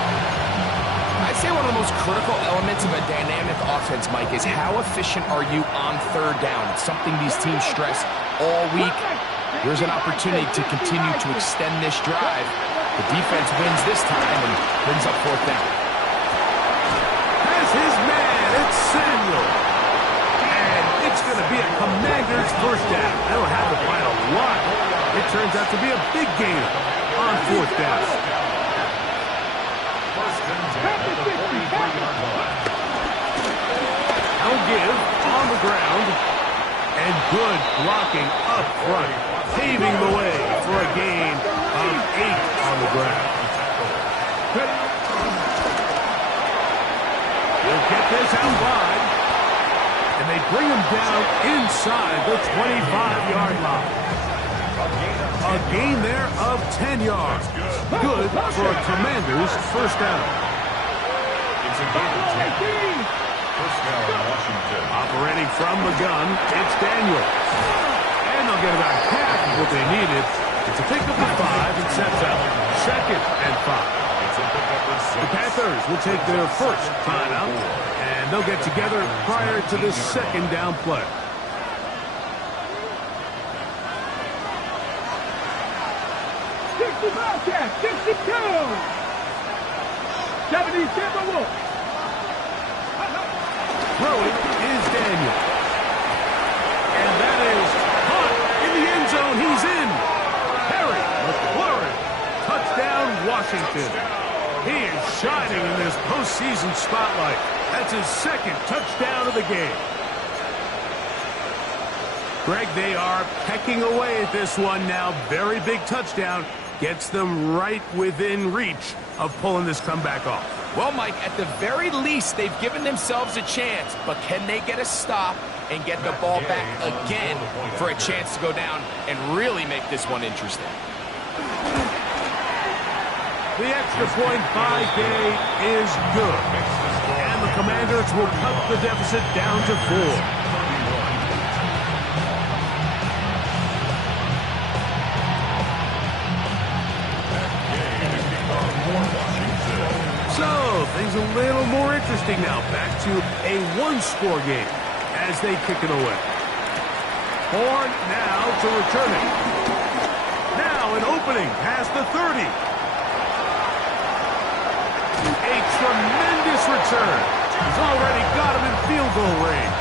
I'd say one of the most critical elements of a dynamic offense, Mike, is how efficient are you on third down? It's something these teams stress all week. Here's an opportunity to continue to extend this drive. The defense wins this time and brings up fourth down. Has his man, it's Samuel. And it's going to be a Commander's first down. That'll happen by a lot. It turns out to be a big gainer on fourth down. I'll give on the ground. And good blocking up front, paving the way for a gain of 8 on the ground. He'll get this out wide. And they bring him down inside the 25-yard line. A gain there of 10 yards. Good for a Commander's first down. It's a gain of 10. First down, Washington. Operating from the gun, it's Daniels. And they'll get about half of what they needed. It's a pickup of 5 and sets up second and 5. The Panthers will take their first timeout, and they'll get together prior to this second down play. Bobcat, 62. 70 Timberwolves. Throwing is Daniel. And that is caught in the end zone. He's in. Harry McLaurin. Touchdown, Washington. He is shining in this postseason spotlight. That's his second touchdown of the game. Greg, they are pecking away at this one now. Very big touchdown. Gets them right within reach of pulling this comeback off. Well, Mike, at the very least, they've given themselves a chance, but can they get a stop and get the ball back again for a chance to go down and really make this one interesting? The extra point by Day is good. And the Commanders will cut the deficit down to 4. So, things a little more interesting now. Back to a one-score game as they kick it away. Horn now to return it. Now an opening past the 30. A tremendous this return. He's already got him in field goal range.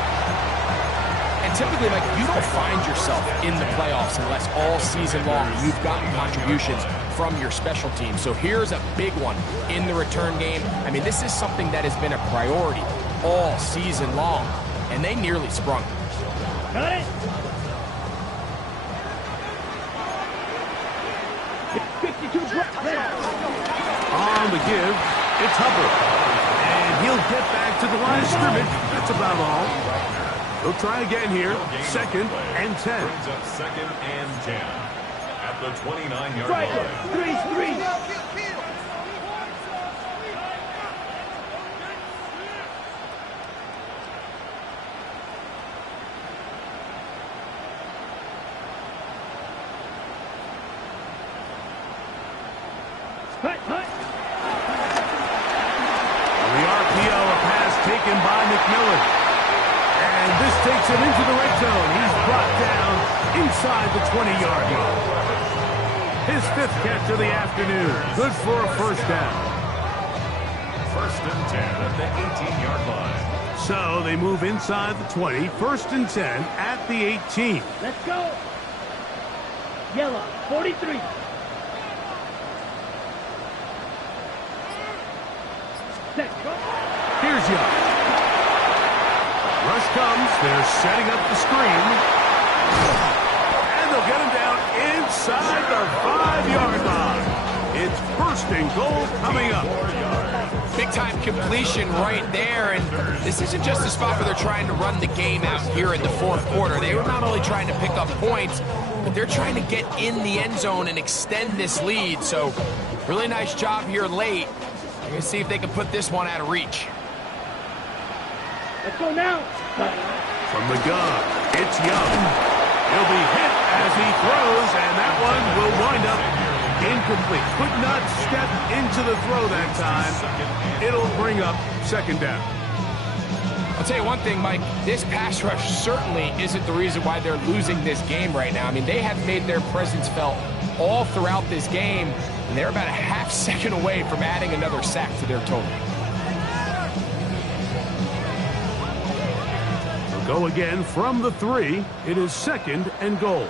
And typically, like, you don't find yourself in the playoffs unless all season long you've gotten contributions from your special team. So here's a big one in the return game. I mean, this is something that has been a priority all season long, and they nearly sprung. Got it. 52 On the give, it's Hubbard. And he'll get back to the line of scrimmage. That's about all. They'll try again here. 2nd and 10. Brings up 2nd and 10 at the 29-yard Striker. line. 3-3. Hut, hut. On the RPO, a pass taken by McMillan. And this takes him into the red zone. He's brought down inside the 20-yard line. His 5th catch of the afternoon. Good for a first down. 1st and 10 at the 18-yard line. So they move inside the 20. 1st and 10 at the 18. Let's go. Yellow. 43. Set. Go. Here's Young. Rush comes. They're setting up the screen. And they'll get him down inside the 5-yard line. It's 1st and goal coming up. Big-time completion right there, and this isn't just a spot where they're trying to run the game out here in the 4th quarter. They were not only trying to pick up points, but they're trying to get in the end zone and extend this lead. So, really nice job here late. We're going to see if they can put this one out of reach. Let's go now. From the gun, it's Young. He'll be hit as he throws, and that one will wind up incomplete. Could not step into the throw that time. It'll bring up 2nd down. I'll tell you one thing, Mike. This pass rush certainly isn't the reason why they're losing this game right now. I mean, they have made their presence felt all throughout this game, and they're about a half second away from adding another sack to their total. They'll go again from the 3. It is 2nd and goal.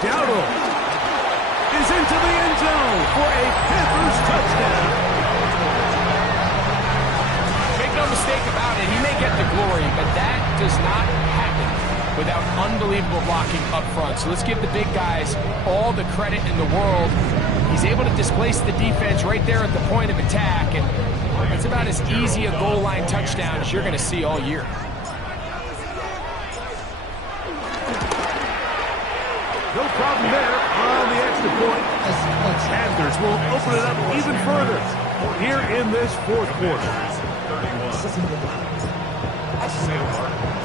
Dowdle is into the end zone for a Panthers touchdown. Make no mistake about it, he may get the glory, but that does not happen without unbelievable blocking up front. So let's give the big guys all the credit in the world. He's able to displace the defense right there at the point of attack, and that's about as easy a goal line touchdown as you're going to see all year. No problem there on the extra point. Panthers will open it up even further here in this 4th quarter.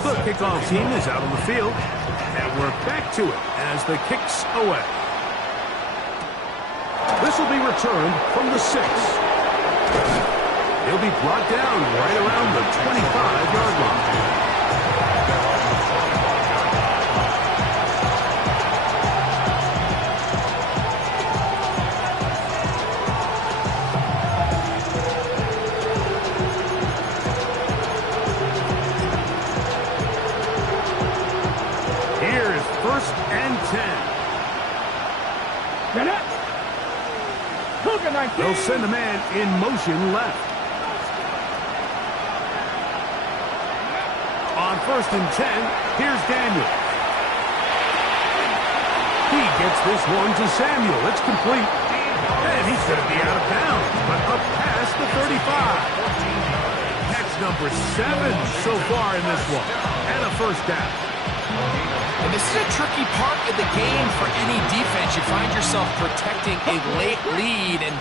The kickoff team is out on the field, and we're back to it as the kick's away. This will be returned from the 6. He'll be brought down right around the 25-yard line. Here is 1st and 10. Get up. Cougar 19. They'll send a man in motion left. On 1st and 10, here's Daniel. He gets this one to Samuel. It's complete. And he's going to be out of bounds, but up past the 35. Catch number 7 so far in this one. And a 1st down. And this is a tricky part of the game for any defense. You find yourself protecting a late lead, and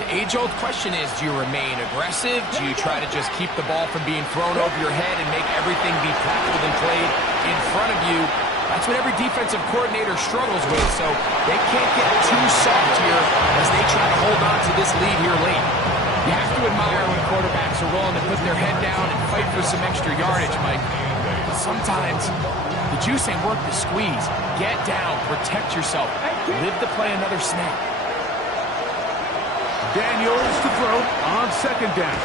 the age-old question is, do you remain aggressive? Do you try to just keep the ball from being thrown over your head and make everything be tackled and played in front of you? That's what every defensive coordinator struggles with, so they can't get too soft here as they try to hold on to this lead here late. You have to admire when quarterbacks are willing to put their head down and fight for some extra yardage, Mike. But sometimes the juice ain't worth the squeeze. Get down, protect yourself, live to play another snap. Daniels to throw on second down.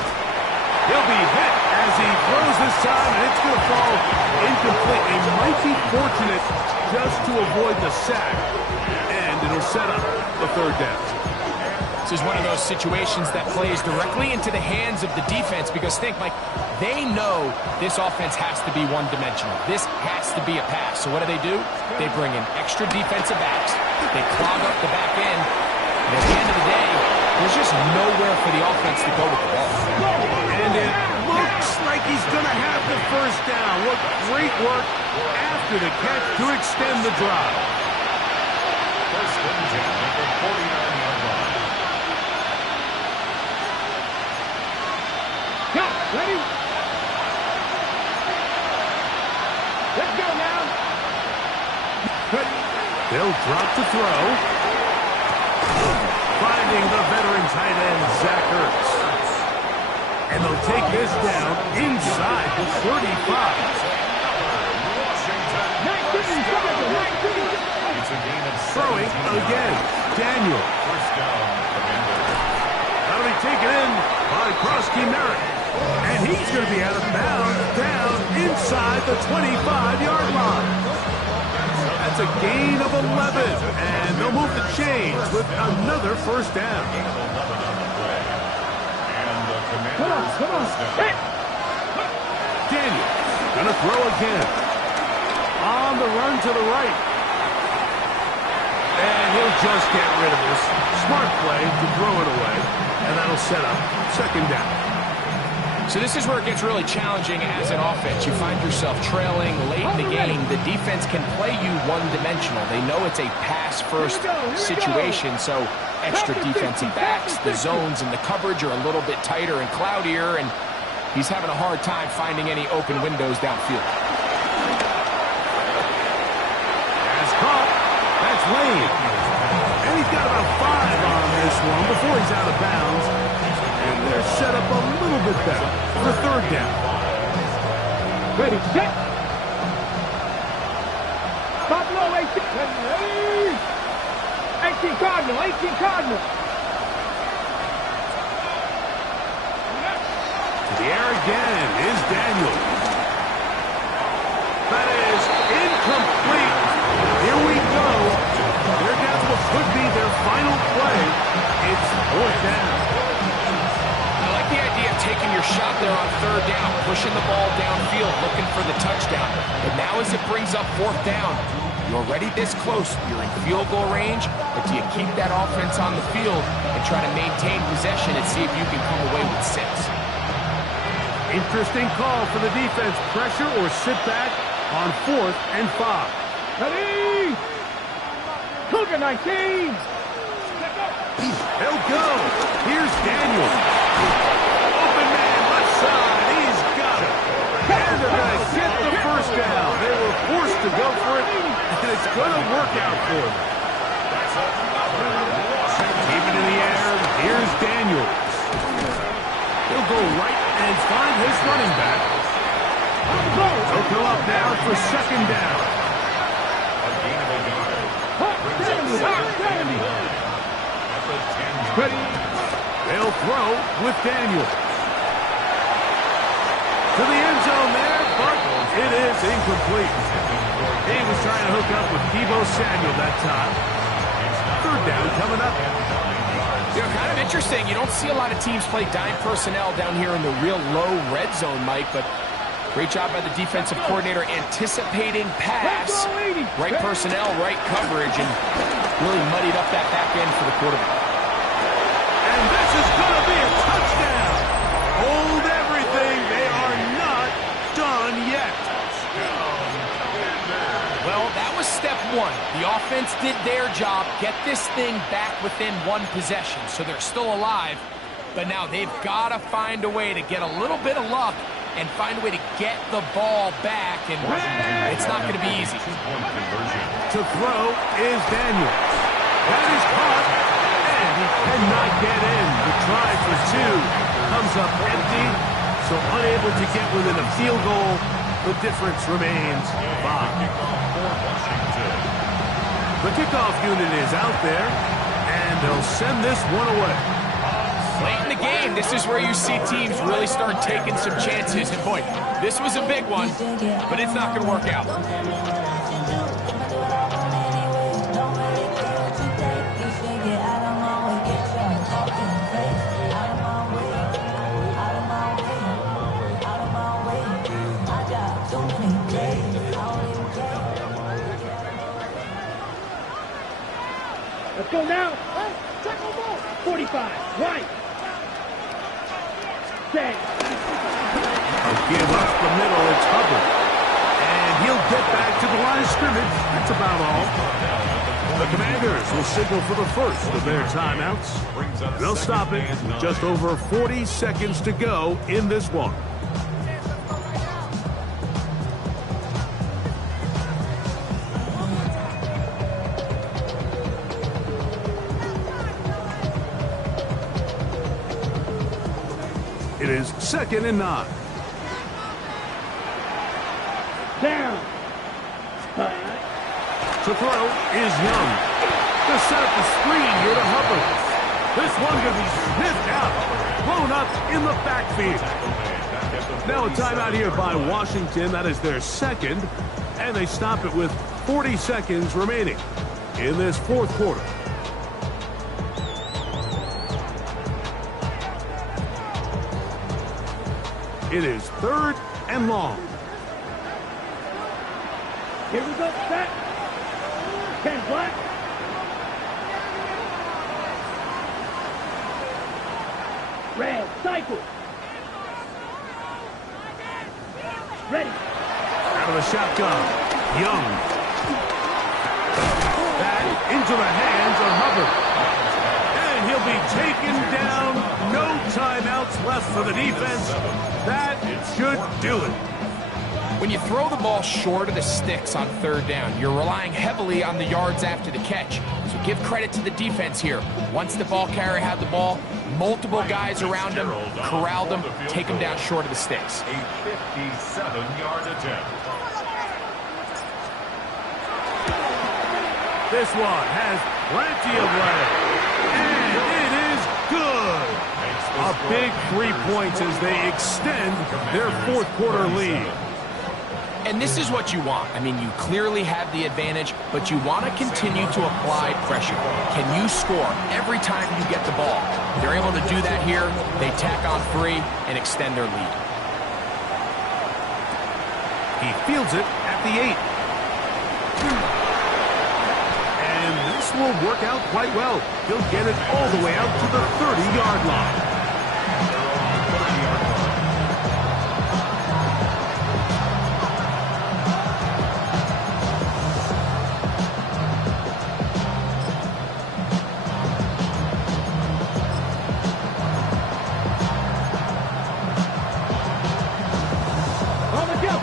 He'll be hit as he throws this time, and it's going to fall incomplete. He might be fortunate just to avoid the sack, and it'll set up the third down. This is one of those situations that plays directly into the hands of the defense because think, Mike, they know this offense has to be one-dimensional. This has to be a pass. So what do? They bring in extra defensive backs. They clog up the back end. And at the end of the day, there's just nowhere for the offense to go with the ball. And it looks like he's going to have the first down. What great work after the catch to extend the drive. First and 10 at the 49-yard line. Go, ready? Let's go now. They'll drop to throw. Finding the veteran tight end, Zach Ertz. And they'll take this down inside the 35. 19. It's a gain of Throwing 17 again, yards. Daniel. First down, Commanders. That'll be taken in by Krosky Merritt. And he's going to be out of bounds down inside the 25-yard line. That's a gain of 11. And they'll move the chains with another first down. And the Commanders Come on. first down. Hey. Daniel going to throw again. On the run to the right. And he'll just get rid of this. Smart play to throw it away. And that'll set up second down. So this is where it gets really challenging as an offense. You find yourself trailing late in the game. The defense can play you one-dimensional. They know it's a pass-first situation, so extra defensive backs, the zones and the coverage are a little bit tighter and cloudier, and he's having a hard time finding any open windows downfield. As caught, that's Lane. And he's got about 5 on this one before he's out of bounds. And they're set up a little bit better for third down. Ready, set. Buffalo 18. Ready. 18 Cardinal. To the air again is Daniel. That is incomplete. Here we go. They're down to what could be their final play. It's fourth down. The idea of taking your shot there on third down, pushing the ball downfield, looking for the touchdown. But now as it brings up fourth down, you're already this close. You're in field goal range, but do you keep that offense on the field and try to maintain possession and see if you can come away with 6? Interesting call for the defense. Pressure or sit back on 4th and 5. Ready. Cougar 19. He'll go. Here's Daniel. Open man, left side. He's got it. And they're going to get the first down. They were forced to go for it, and it's going to work out for them. Keep it in the air. Here's Daniels. He'll go right and find his running back. He'll come up now for second down. A gain of a yard. Brings up second and 9 at the 10-yard Ready. line. They'll throw with Daniel. To the end zone there, but it is incomplete. He was trying to hook up with Deebo Samuel that time. Third down coming up. You know, kind of interesting. You don't see a lot of teams play dime personnel down here in the real low red zone, Mike, but great job by the defensive coordinator anticipating pass. Right personnel, right coverage, and really muddied up that back end for the quarterback. And this is going to be a touchdown. Hold everything. They are not done yet. Well, that was step one. The offense did their job, get this thing back within one possession, so they're still alive. But now they've got to find a way to get a little bit of luck and find a way to get the ball back, and it's not going to be easy. To throw is Daniel. That is caught, and he cannot get in. The try for 2 comes up empty, so unable to get within a field goal. The difference remains 5. The kickoff unit is out there, and they'll send this one away. Late in the game, this is where you see teams really start taking some chances. And boy, this was a big one, but it's not going to work out. Let's go now. 45, right. Set. Give up the middle, it's Hubbard. And he'll get back to the line of scrimmage. That's about all. The Commanders will signal for the first of their timeouts. They'll stop it with just over 40 seconds to go in this one. It is 2nd and 9. Down. To throw is Young. To set up the screen here to Hubbard. This one going to be sniffed out. Blown up in the backfield. Now a timeout here by Washington. That is their second. And they stop it with 40 seconds remaining in this fourth quarter. It is 3rd and long. Here we go. Set. 10 black. Red. Cycle. Ready. Out of the shotgun. Young. Back into the hands of Hubbard. And he'll be taken down. No timeouts left for the defense. That should do it. When you throw the ball short of the sticks on 3rd down, you're relying heavily on the yards after the catch. So give credit to the defense here. Once the ball carrier had the ball, multiple guys around him, corralled him, take him down short of the sticks. A 57-yard attempt. This one has plenty of leg. And it is good. A big 3 points as they extend their fourth quarter lead. And this is what you want. I mean, you clearly have the advantage, but you want to continue to apply pressure. Can you score every time you get the ball? They're able to do that here. They tack on 3 and extend their lead. He fields it at the 8. And this will work out quite well. He'll get it all the way out to the 30-yard line.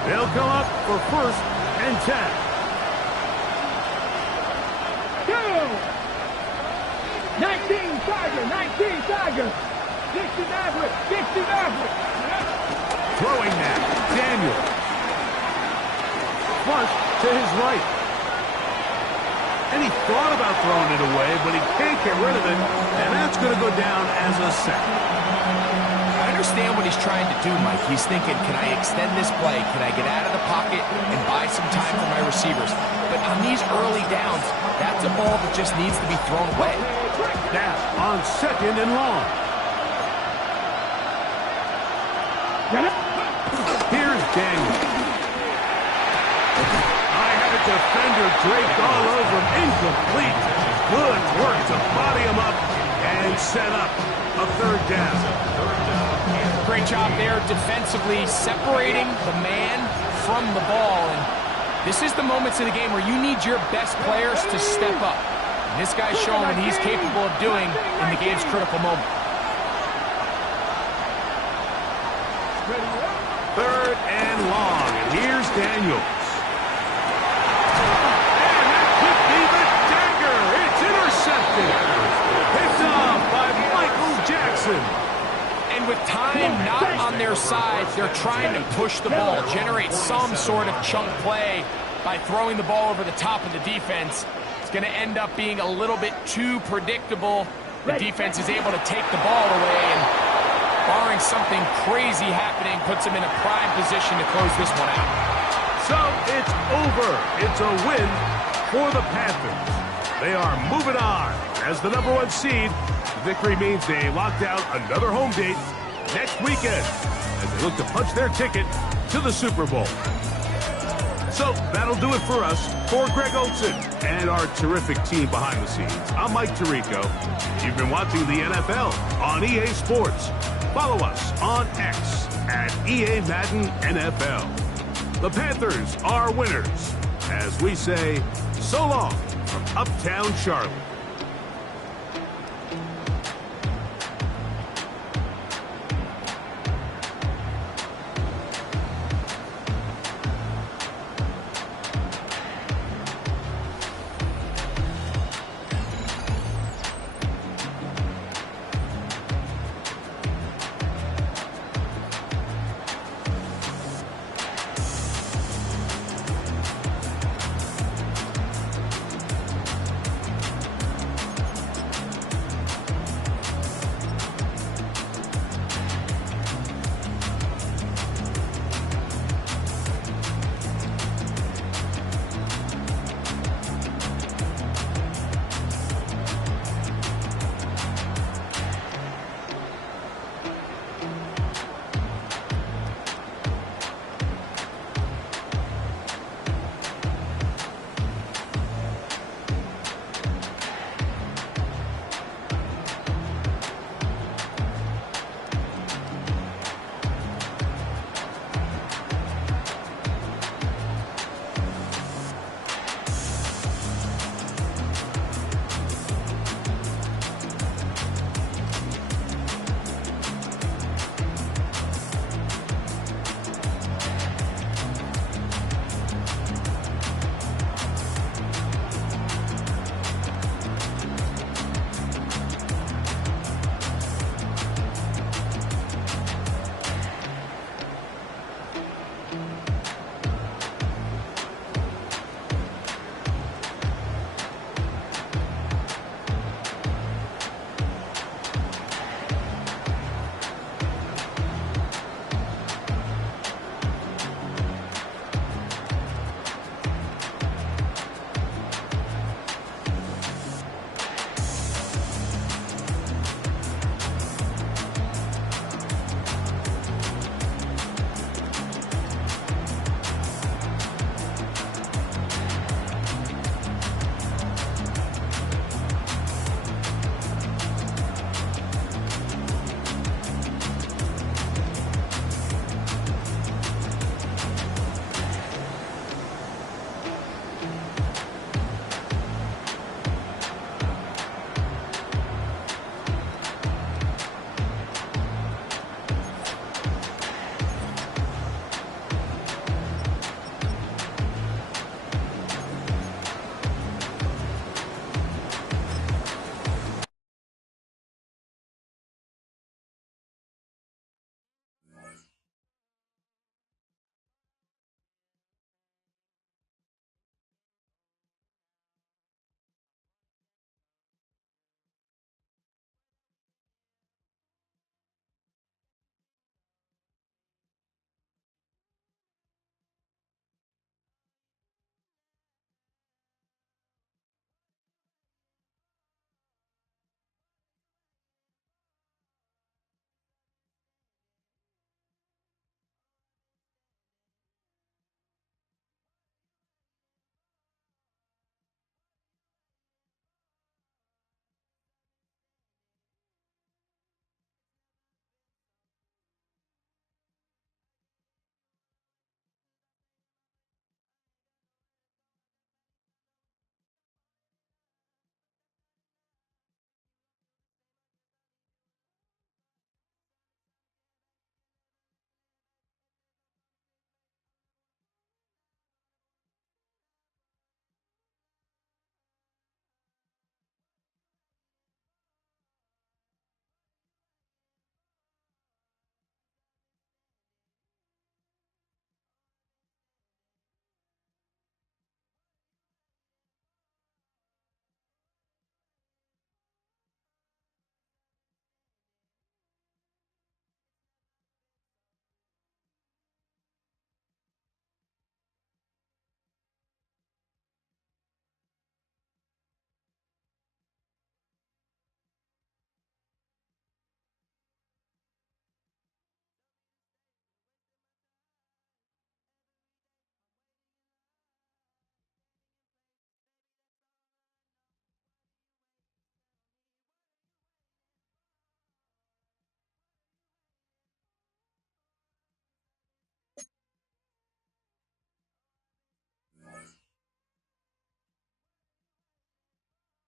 They'll come up for 1st and 10. 19 Tiger, 19 Tiger. 60 Maverick, 60 Maverick. Throwing now, Daniel. Flush to his right. And he thought about throwing it away, but he can't get rid of it, and that's going to go down as a sack. I understand what he's trying to do, Mike. He's thinking, can I extend this play? Can I get out of the pocket and buy some time for my receivers? But on these early downs, that's a ball that just needs to be thrown away. Now on 2nd and long. Here's Daniel. I had a defender draped all over him. Incomplete. Good work to body him up and set up a 3rd down. Great job there defensively, separating the man from the ball. And this is the moments of the game where you need your best players to step up. And this guy's showing what he's capable of doing in the game's critical moment. 3rd and long. And here's Daniels. And that could be the dagger. It's intercepted. Picked off by Michael Jackson. And with time not on their side, they're trying to push the ball, generate some sort of chunk play by throwing the ball over the top of the defense. It's going to end up being a little bit too predictable, The defense is able to take the ball away, and barring something crazy happening, puts them in a prime position to close this one out. So it's over. It's a win for the Panthers. They are moving on as the #1 seed. Victory means they locked out another home date next weekend as they look to punch their ticket to the Super Bowl. So that'll do it for us. For Greg Olson and our terrific team behind the scenes, I'm Mike Tirico. You've been watching the NFL on EA Sports. Follow us on X at EA Madden NFL. The Panthers are winners as we say so long from Uptown Charlotte.